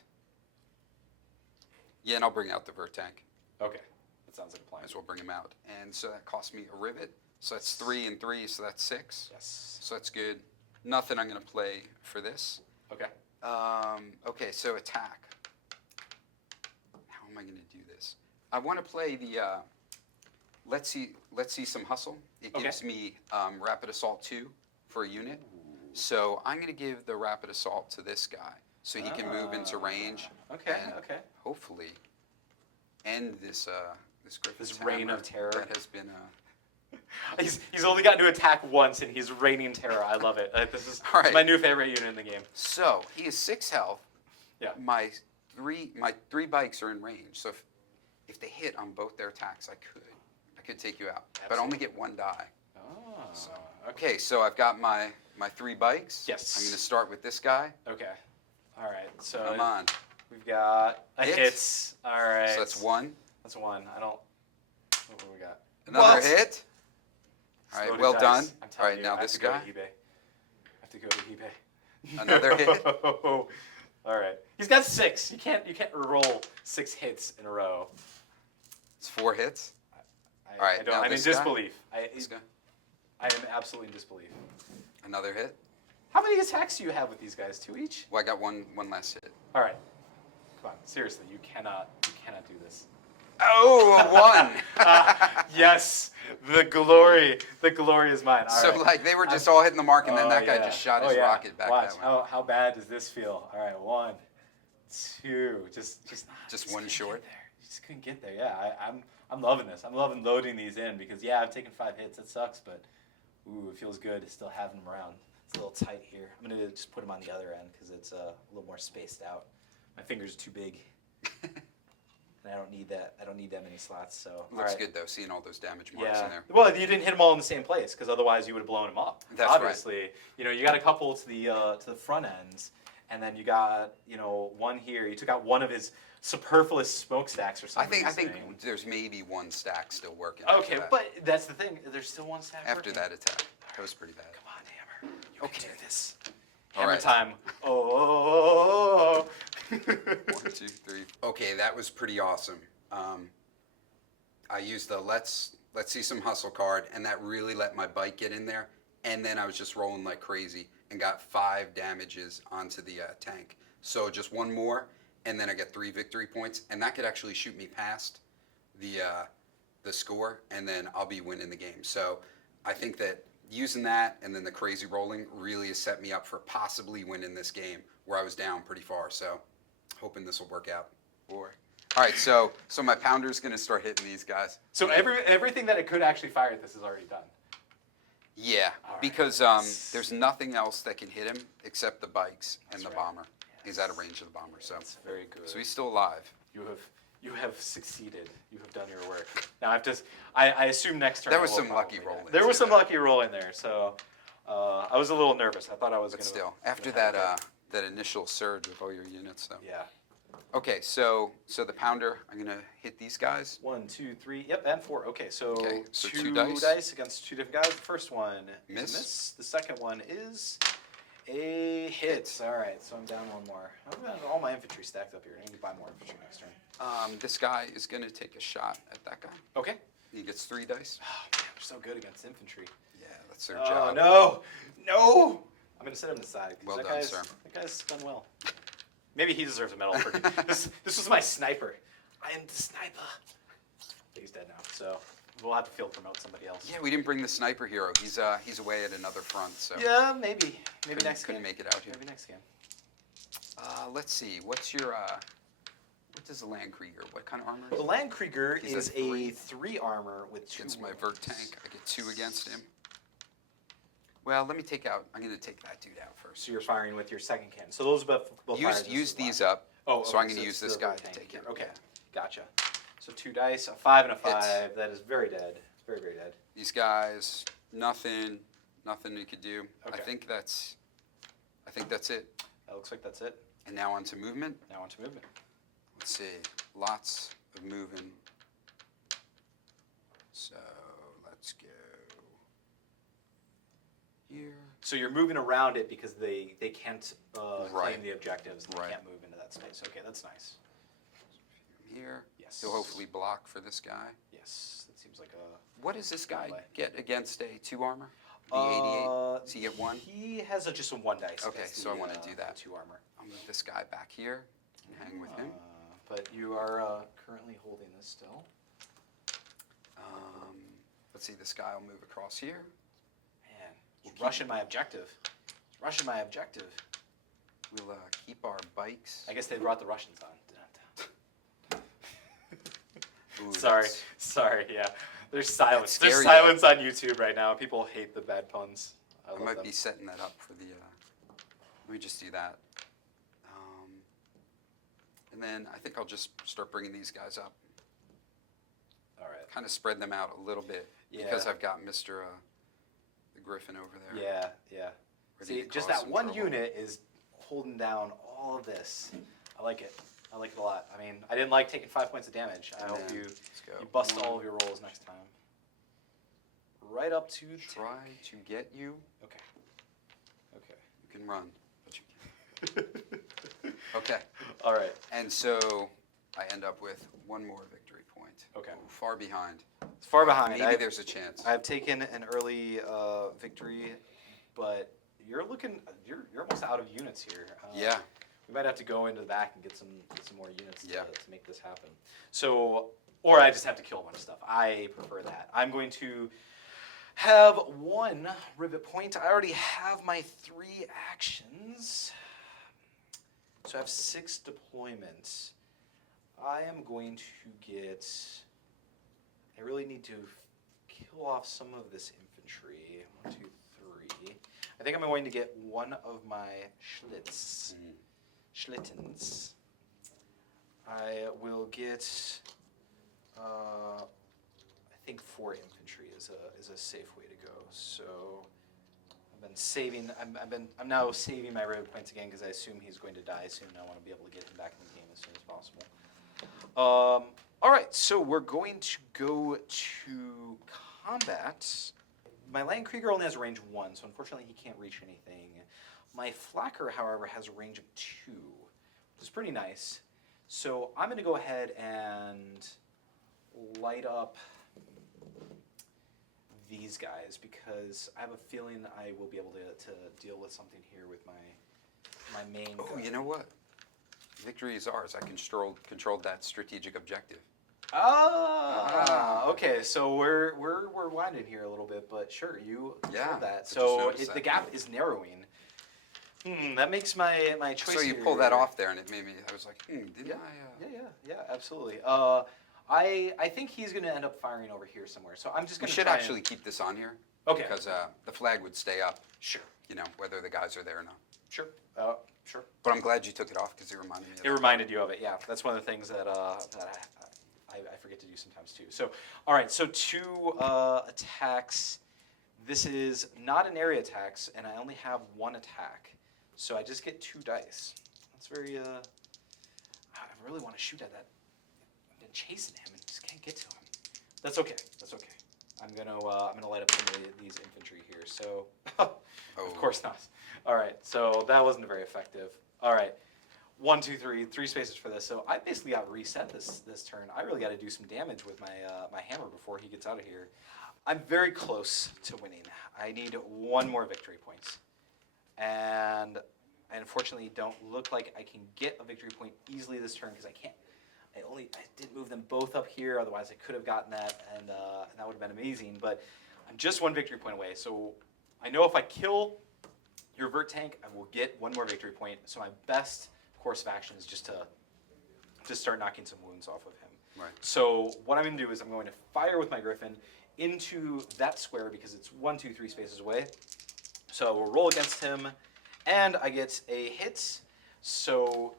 and I'll bring out the vert tank. Okay. That sounds like a plan. Might as well bring him out. And so that cost me a rivet. So that's 3 and 3, so that's 6. Yes. So that's good. Nothing I'm going to play for this. Okay. Okay, so attack. How am I going to do this? I want to play the let's see some hustle. It gives me rapid assault 2 for a unit. So I'm going to give the rapid assault to this guy so he can move into range. Okay. And hopefully end this Griffin's This reign hammer of terror. that has been He's only gotten to attack once, and he's reigning terror. I love it. This is my new favorite unit in the game. So he has 6 health. Yeah. My three bikes are in range. So if they hit on both their attacks, I could could take you out, but Absolutely. only get 1 die. Oh, So, okay. okay, so I've got my 3 bikes. Yes. I'm going to start with this guy. Okay. All right. So Come on. we've got a Hit. hit. All right. So that's 1. That's 1. I don't. What do we got? Another What? hit. All right, Loaded well dice. done. I'm All telling right, you, now I have this to go guy. to eBay. I have to go to eBay. Another hit. All right. He's got 6. You can't roll 6 hits in a row. It's 4 hits. I, All right, I don't. now I'm in this guy? disbelief. This guy. I am absolutely in disbelief. Another hit. How many attacks do you have with these guys? 2 each? Well, I got one last hit. All right. Come on. Seriously, you cannot do this. Oh, a 1. Yes, the glory is mine. All So right. like they were just all hitting the mark, and then Oh, that guy yeah. just shot Oh, his yeah. rocket back Watch. that way. How bad does this feel? All right, 1, 2, just one couldn't short? get there. You just couldn't get there. Yeah, I'm loving this. I'm loving loading these in because yeah, I've taken 5 hits. That sucks, but ooh, it feels good still having them around. It's a little tight here. I'm gonna just put them on the other end because it's a little more spaced out. My fingers are too big. And I don't need that. I don't need that many slots. So all Looks right. good though, seeing all those damage marks in there. Well, you didn't hit them all in the same place because otherwise you would have blown them up. That's right. Obviously, you got a couple to the front ends, and then you got one here. You took out one of his superfluous smokestacks or I something. think there's maybe 1 stack still working. Okay, but that's the thing. There's still 1 stack after working. that attack, that was pretty bad. Come on, Hammer. You Okay. can do this. All Hammer right. time. Oh. 1, 2, 3. Okay, that was pretty awesome. I used the let's see some hustle card, and that really let my bike get in there. And then I was just rolling like crazy and got 5 damages onto the tank. So just 1 more, and then I get 3 victory points, and that could actually shoot me past the score, and then I'll be winning the game. So I think that using that and then the crazy rolling really has set me up for possibly winning this game where I was down pretty far. So hoping this will work out. All right, so my pounder's going to start hitting these guys. So everything that it could actually fire at this is already done. Yeah, All right. because there's nothing else that can hit him except the bikes and That's the right. bomber. He's out of range of the bomber, so That's very good. so he's still alive. You have succeeded. You have done your work. Now I assume next turn. There I was will some lucky probably roll die. in There was too, some though. lucky roll in there, so I was a little nervous. I thought I was But gonna. still, after gonna have that that initial surge with all your units, though. Yeah. Okay, so the pounder, I'm gonna hit these guys. 1, 2, 3. Yep, and 4. Okay, so, Okay, so 2 2 dice. dice against 2 different guys. The first one is Miss. a miss. The second one is a hit. All right, so I'm down 1 more. I've got all my infantry stacked up here. I need to buy more infantry next turn. This guy is gonna take a shot at that guy. Okay. He gets 3 dice. Oh man, we're so good against infantry. Yeah, that's their Oh job. no! I'm gonna set him aside. 'Cause Well that done, guy's, sir. That guy's done well. Maybe he deserves a medal for this. This was my sniper. I am the sniper. He's dead now, so we'll have to field promote somebody else. Yeah, we didn't bring the sniper hero. He's away at another front, so Yeah, maybe next couldn't game. make it out here. Maybe next game. Let's see. What's your what does the Landkrieger? What kind of armor? The Landkrieger He's a is 3. a 3 armor with 2 Against my wounds. vert tank, I get 2 against him. Well, let me take out. I'm going to take that dude out first. So you're firing with your second cannon. So those both fire just Use as these well. up. Oh, so okay, I'm going to use it's this the guy vert to tank take here. him. Okay, Yeah. gotcha. So 2 dice, a 5 and a 5. Hits. That is very dead. It's very, very dead. These guys, nothing you could do. Okay. I think that's it. That looks like that's it. And now onto movement. Now on to movement. Let's see. Lots of moving. So let's go here. So you're moving around it because they can't claim Right. the objectives and they Right. can't move into that space. Okay, that's nice. Here. Yes. He'll hopefully block for this guy. Yes, that seems like a. What does this guy play. get against a 2 armor? The 88? Does he get 1? He has just a 1 dice. Okay, against so I the, wanna do that. the 2 armor. I'll move this guy back here and hang with him. But you are currently holding this still. Let's see, this guy will move across here. Man, it's rushing my objective. It's rushing my objective. We'll keep our bikes. I guess they brought the Russians on. Ooh, Sorry, yeah. There's silence. That's There's scary, silence on YouTube right now. People hate the bad puns. I I love might them. be setting that up for the. Let me just do that. And then I think I'll just start bringing these guys up. All right. kind of spread them out a little bit because I've got Mr. The Griffin over there. Yeah. Ready See, to just cause that some one trouble. unit is holding down all of this. I like it. I like it a lot. I mean, I didn't like taking 5 points of damage. I And hope then, you let's go. bust One. all of your rolls next time. Right up to Try to get you. Okay. You can run, but you can't. Okay. All right. And so I end up with one more victory point. Okay. Ooh, far behind. It's far behind. Maybe there's a chance. I've taken an early victory, but you're almost out of units here. Yeah. We might have to go into the back and get some more units Yeah. to make this happen. So, or I just have to kill a bunch of stuff. I prefer that. I'm going to have 1 rivet point. I already have my 3 actions. So I have 6 deployments. I am going to get... I really need to kill off some of this infantry. 1, 2, 3. I think I'm going to get 1 of my Schlittens. I will get, I think 4 infantry is a safe way to go. So I've been saving. I'm now saving my rivet points again because I assume he's going to die soon. I want to be able to get him back in the game as soon as possible. All right, so we're going to go to combat. My Landkrieger only has a range of 1, so unfortunately he can't reach anything. My Flacker, however, has a range of 2, which is pretty nice. So I'm going to go ahead and light up these guys because I have a feeling I will be able to deal with something here with my main Oh, gun. you know what? Victory is ours. I controlled that strategic objective. Okay. So we're winding here a little bit, but sure, you controlled that. I just So noticed the that. gap is narrowing. That makes my choice. So you here. pulled that off there, and it made me. I was like, didn't Yeah. I? Yeah, absolutely. I think he's going to end up firing over here somewhere. So I'm just We going to should actually keep this on here. Okay. Because the flag would stay up. Sure. You know, whether the guys are there or not. Sure. Sure. But I'm glad you took it off because it reminded me of It that. reminded you of it. Yeah, that's one of the things that I forget to do sometimes too. So, all right. So 2 attacks. This is not an area attacks, and I only have 1 attack. So I just get 2 dice. That's very. I really want to shoot at that. I've been chasing him and just can't get to him. That's okay. I'm gonna light up some of these infantry here. So, of course not. All right. So that wasn't very effective. All right. 1, 2, 3, 3 spaces for this. So I basically got reset this turn. I really got to do some damage with my hammer before he gets out of here. I'm very close to winning. I need 1 more victory point, and I unfortunately don't look like I can get a victory point easily this turn because I can't. I did move them both up here. Otherwise, I could have gotten that, and that would have been amazing. But I'm just 1 victory point away. So I know if I kill your Vert tank, I will get 1 more victory point. So my best course of action is just to start knocking some wounds off of him. Right. So what I'm going to do is I'm going to fire with my Griffin into that square because it's 1, 2, 3 spaces away. So we'll roll against him, and I get a hit. So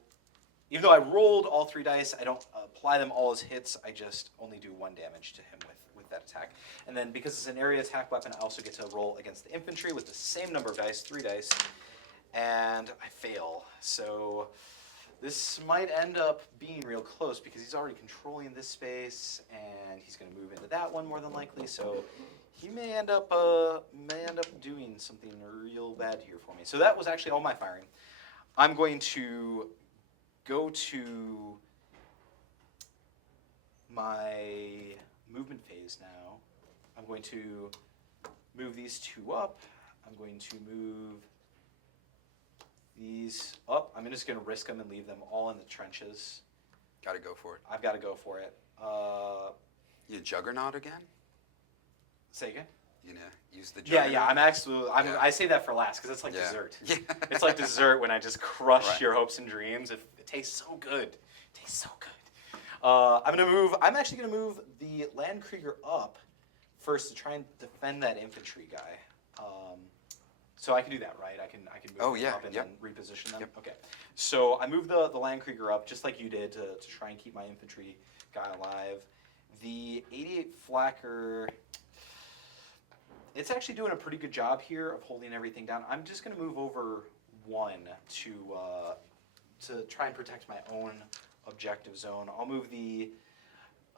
even though I rolled all 3 dice, I don't apply them all as hits. I just only do 1 damage to him with that attack. And then because it's an area attack weapon, I also get to roll against the infantry with the same number of dice, 3 dice, and I fail. So this might end up being real close because he's already controlling this space, and he's going to move into that one more than likely. So he may end up doing something real bad here for me. So that was actually all my firing. I'm going to go to my movement phase now. I'm going to move these 2 up. I'm going to move these up. I'm just going to risk them and leave them all in the trenches. Got to go for it. I've got to go for it. You Juggernaut again? Say again? You gonna use the Juggernaut? Yeah. I say that for last because it's like dessert. Yeah. It's like dessert when I just crush Right. your hopes and dreams. It tastes so good. It tastes so good. I'm actually gonna move the Landkrieger up first to try and defend that infantry guy. So I can do that, right? I can move them up and then reposition them. Yep. Okay. So I moved the Landkrieger up just like you did to try and keep my infantry guy alive, The 88 Flacker, it's actually doing a pretty good job here of holding everything down. I'm just going to move over 1 to try and protect my own objective zone. I'll move the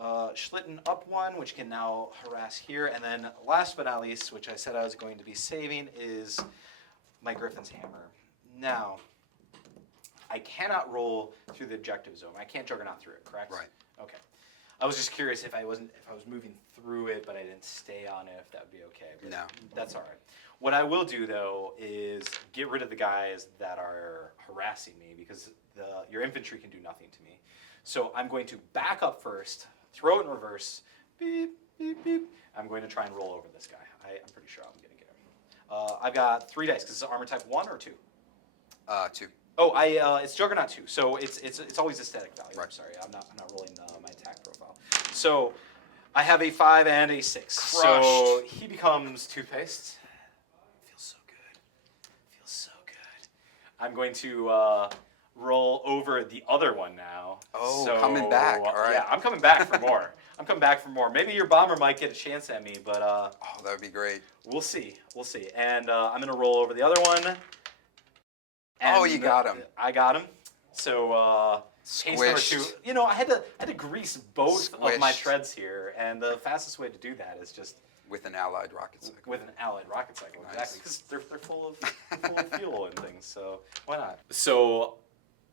Schlitten up 1, which can now harass here. And then last but not least, which I said I was going to be saving, is my Griffin's Hammer. Now, I cannot roll through the objective zone. I can't Juggernaut through it, correct? Right. Okay. I was just curious if I was moving through it, but I didn't stay on it, if that would be okay. But No. that's all right. What I will do, though, is get rid of the guys that are harassing me, because your infantry can do nothing to me. So I'm going to back up first, throw it in reverse, beep, beep, beep. I'm going to try and roll over this guy. I'm pretty sure I'm going to get him. I've got 3 dice, because it's armor type 1 or 2? 2. Oh, it's Juggernaut 2, so it's always a static value. Right. I'm sorry, I'm not rolling my attack profile. So I have a 5 and a 6. Crushed. So he becomes toothpaste. Feels so good. Feels so good. I'm going to roll over the other one now. Oh, so, coming back. All right. Yeah, I'm coming back for more. I'm coming back for more. Maybe your bomber might get a chance at me, but Oh, that would be great. we'll see. We'll see. And I'm going to roll over the other one. Oh, you got him. I got him. So case number 2. Squished. You know, I had to grease both of my Squished. treads here, and the fastest way to do that is just With an allied rocket cycle. with an allied rocket cycle. Nice. Exactly, because they're full of fuel and things. So why not? So,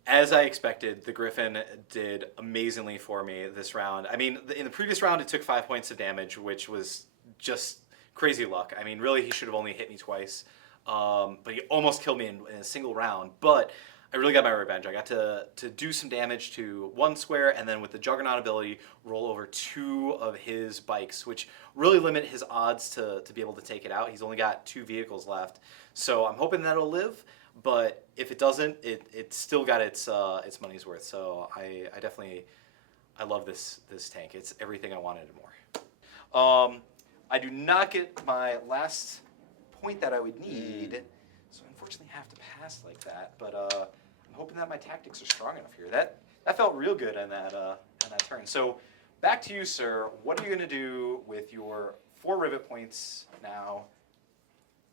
as I expected, the Griffin did amazingly for me this round. I mean, in the previous round, it took 5 points of damage, which was just crazy luck. I mean, really, he should have only hit me twice. But he almost killed me in a single round. But I really got my revenge. I got to do some damage to 1 square, and then with the Juggernaut ability, roll over 2 of his bikes, which really limit his odds to be able to take it out. He's only got 2 vehicles left. So I'm hoping that'll live. But if it doesn't, it's still got its money's worth. So I definitely love this tank. It's everything I wanted and more. I do not get my last point that I would need, so unfortunately I have to pass like that. But I'm hoping that my tactics are strong enough here. That felt real good in that turn. So back to you, sir. What are you going to do with your 4 rivet points now?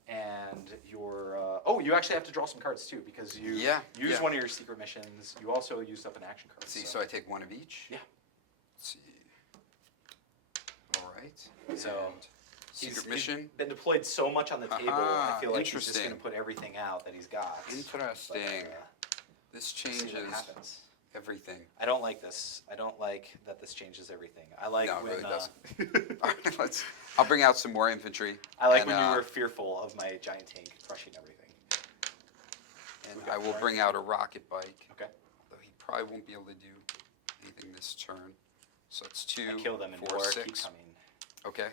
And your you actually have to draw some cards too, because you used one of your secret missions. You also used up an action card. Let's see, so I take 1 of each? Yeah. Let's see. All right. So And secret mission. He's been deployed so much on the table. I feel like he's just Interesting. going to put everything out that he's got. Interesting. This We'll see what changes happens. everything. I don't like this. I don't like that this changes everything. I like No, it when really doesn't. All right, I'll bring out some more infantry. I like and, when you were fearful of my giant tank crushing everything. And We've got I will more. bring out a rocket bike. Okay. Although he probably won't be able to do anything this turn. So it's 2, I kill them in 4, war. 6. Keep coming. Okay.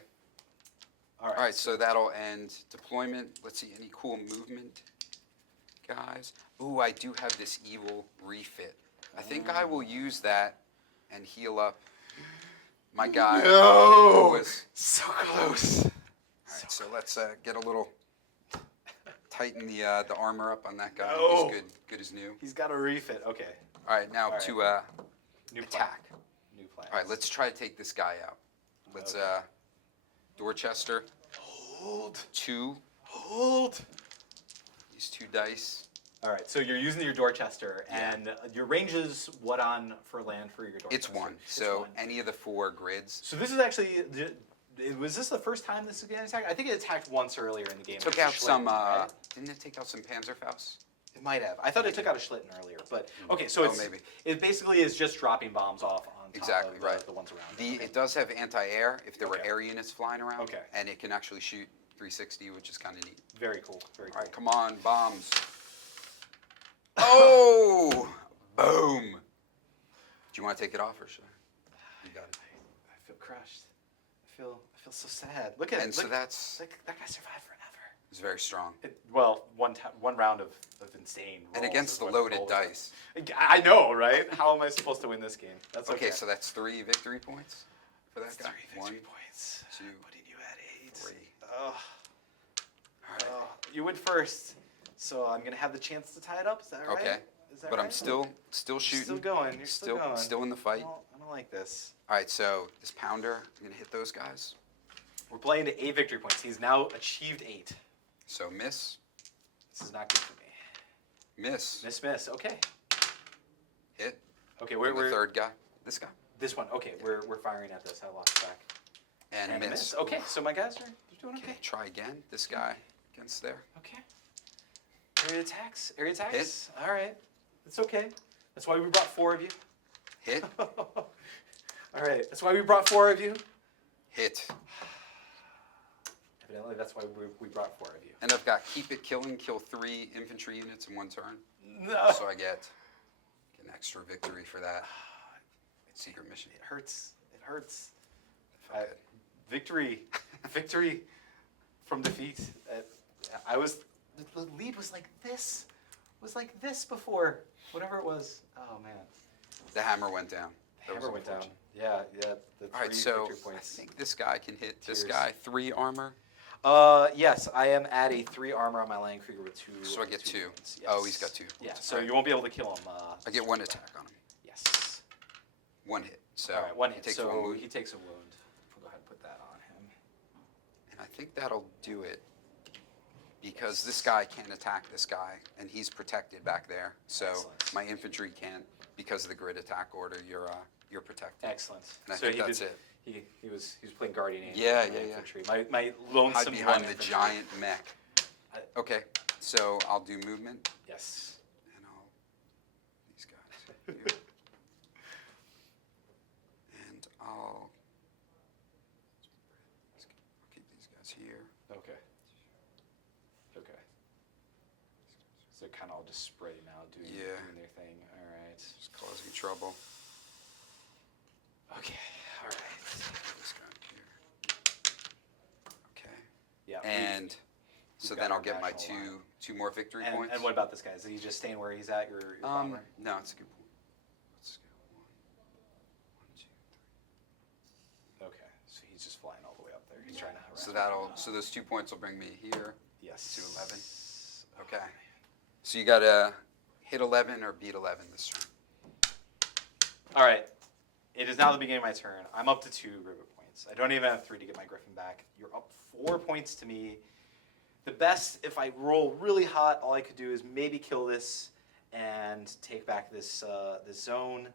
All right. All right, so that'll end deployment. Let's see, any cool movement, guys? Ooh, I do have this evil refit. I think I will use that and heal up my guy. No! who was- So close. All right, so let's get a little tighten the armor up on that guy. No. He's good as new. He's got a refit. Okay. All right, now All right. to New attack. Plan. New plan. All right, let's try to take this guy out. Let's Okay. Dorchester. Hold. 2. Hold. These 2 dice. All right. So you're using your Dorchester, Yeah. and your range is what on for land for your Dorchester? It's 1. It's So 1. any of the 4 grids. So this is actually. Was this the first time this is getting attacked? I think it attacked once earlier in the game. Took with out the some. Schlitten, right? Didn't it take out some Panzerfaust? It might have. I thought it took out a Schlitten earlier, but okay. So Oh, it's maybe. It basically is just dropping bombs off on top Exactly, of right. the ones around. The Okay. it does have anti-air if there were Okay. air units flying around. Okay. And it can actually shoot 360, which is kind of neat. Very cool. Very All cool. right, come on, bombs. Oh, boom. Do you want to take it off or should I? You got it. I feel crushed. I feel so sad. Look at And it. so Look, that's that guy survived forever. it's very strong. Well, one round of insane. And rolls against is the what loaded rolls dice. are. I know, right? How am I supposed to win this game? That's okay. Okay, so that's 3 victory points for that That's guy. 3 victory 1, points. 2, Putting you at 8. 3. Ugh. All right. You went first, so I'm gonna have the chance to tie it up. Is that right? Okay. Is that But right? I'm still You're shooting. still going. You're still going. Still in the fight. Well, I'm don't like this. All right, so this pounder, I'm gonna hit those guys. We're playing to 8 victory points. He's now achieved 8. So miss, This is not good for me. miss, Miss. Okay. hit. Okay, And we're the third guy, this guy, this one. Okay, we're firing at this. I lost track. and a miss. Okay, so my guys are doing Okay, okay. try again. This guy against there. Okay. Area attacks. Area attacks. Hit. All right. It's okay. That's why we brought 4 of you. Hit, All right. That's why we brought 4 of you. hit. Evidently, that's why we brought 4 of you. And I've got keep it killing, kill 3 infantry units in 1 turn. No. So I get an extra victory for that. Secret mission. It hurts. It hurts. Good. Victory from defeat. The lead was like this. Was like this before. Whatever it was. Oh man. The hammer went down. The That was hammer went down. unfortunate. Yeah. The 3 All right, so victory I points. think this guy can hit this Tears. guy 3 armor. Yes, I am at a 3 armor on my Land Krieger with 2. So I get 2. Points. Oh, he's got 2. Yeah. So Alright. you won't be able to kill him. I get 1 attack on him. Yes. 1 hit. So All right. 1 he hit. takes So 1 wound. he takes a wound. We'll go ahead and put that on him. And I think that'll do it. Because this guy can't attack this guy, and he's protected back there. So Excellent. my infantry can't, because of the grid attack order. You're protected. Excellent. And I so think he that's did, it. He was playing Guardian Angel. Yeah, for my yeah, yeah. infantry. My Hide lonesome behind one the infantry. giant mech. I- Okay, so I'll do movement, Yes. and I'll these guys here, and I'll keep these guys here. Okay. Okay. So kind of all just spreading out, doing their thing. All right. Just causing trouble. Okay. All right. This guy here. Okay, Yeah. and so got then our I'll get my national two more victory and, points. and what about this guy? Is he just staying where he's at? Your bomber? No, it's a good point. Let's go 1, 2, 3. Okay. So he's just flying all the way up there. He's trying to harass. So those 2 points will bring me here. Yes. to 11. Okay. So you gotta hit 11 or beat 11 this turn. All right. It is now the beginning of my turn. I'm up to 2 rivet points. I don't even have 3 to get my griffin back. You're up 4 points to me. The best, if I roll really hot, all I could do is maybe kill this and take back this this zone.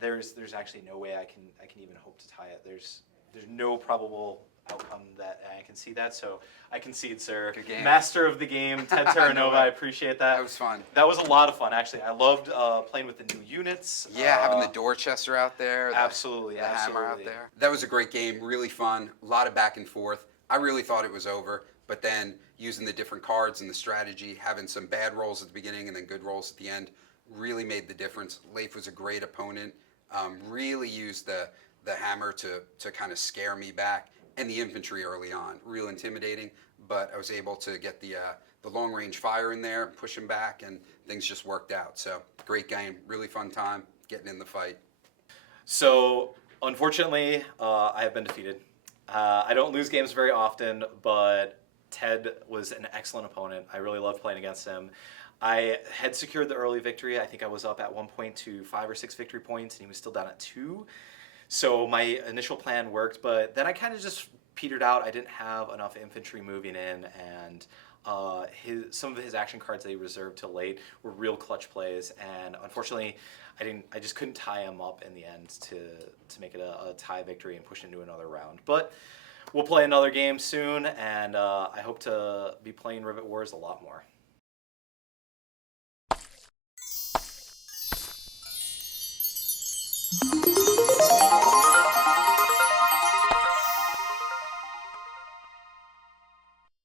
There's actually no way I can even hope to tie it. There's no probable outcome that I can see that. So I concede, sir. Good game. Master of the game, Ted Terranova. I appreciate that. That was fun. That was a lot of fun, actually. I loved playing with the new units. Yeah, having the Dorchester out there. Absolutely, the hammer out absolutely. there. That was a great game, really fun, a lot of back and forth. I really thought it was over, but then using the different cards and the strategy, having some bad rolls at the beginning and then good rolls at the end, really made the difference. Leif was a great opponent, really used the hammer to kind of scare me back, and the infantry early on, real intimidating, but I was able to get the long range fire in there, push him back, and things just worked out. So great game, really fun time, getting in the fight. So, unfortunately, I have been defeated. I don't lose games very often, but Ted was an excellent opponent. I really loved playing against him. I had secured the early victory. I think I was up at one point to 5 or 6 victory points, and he was still down at 2. So my initial plan worked, but then I kind of just petered out. I didn't have enough infantry moving in, and some of his action cards that he reserved till late were real clutch plays, and unfortunately, I just couldn't tie him up in the end to make it a tie victory and push into another round. But we'll play another game soon, and I hope to be playing Rivet Wars a lot more.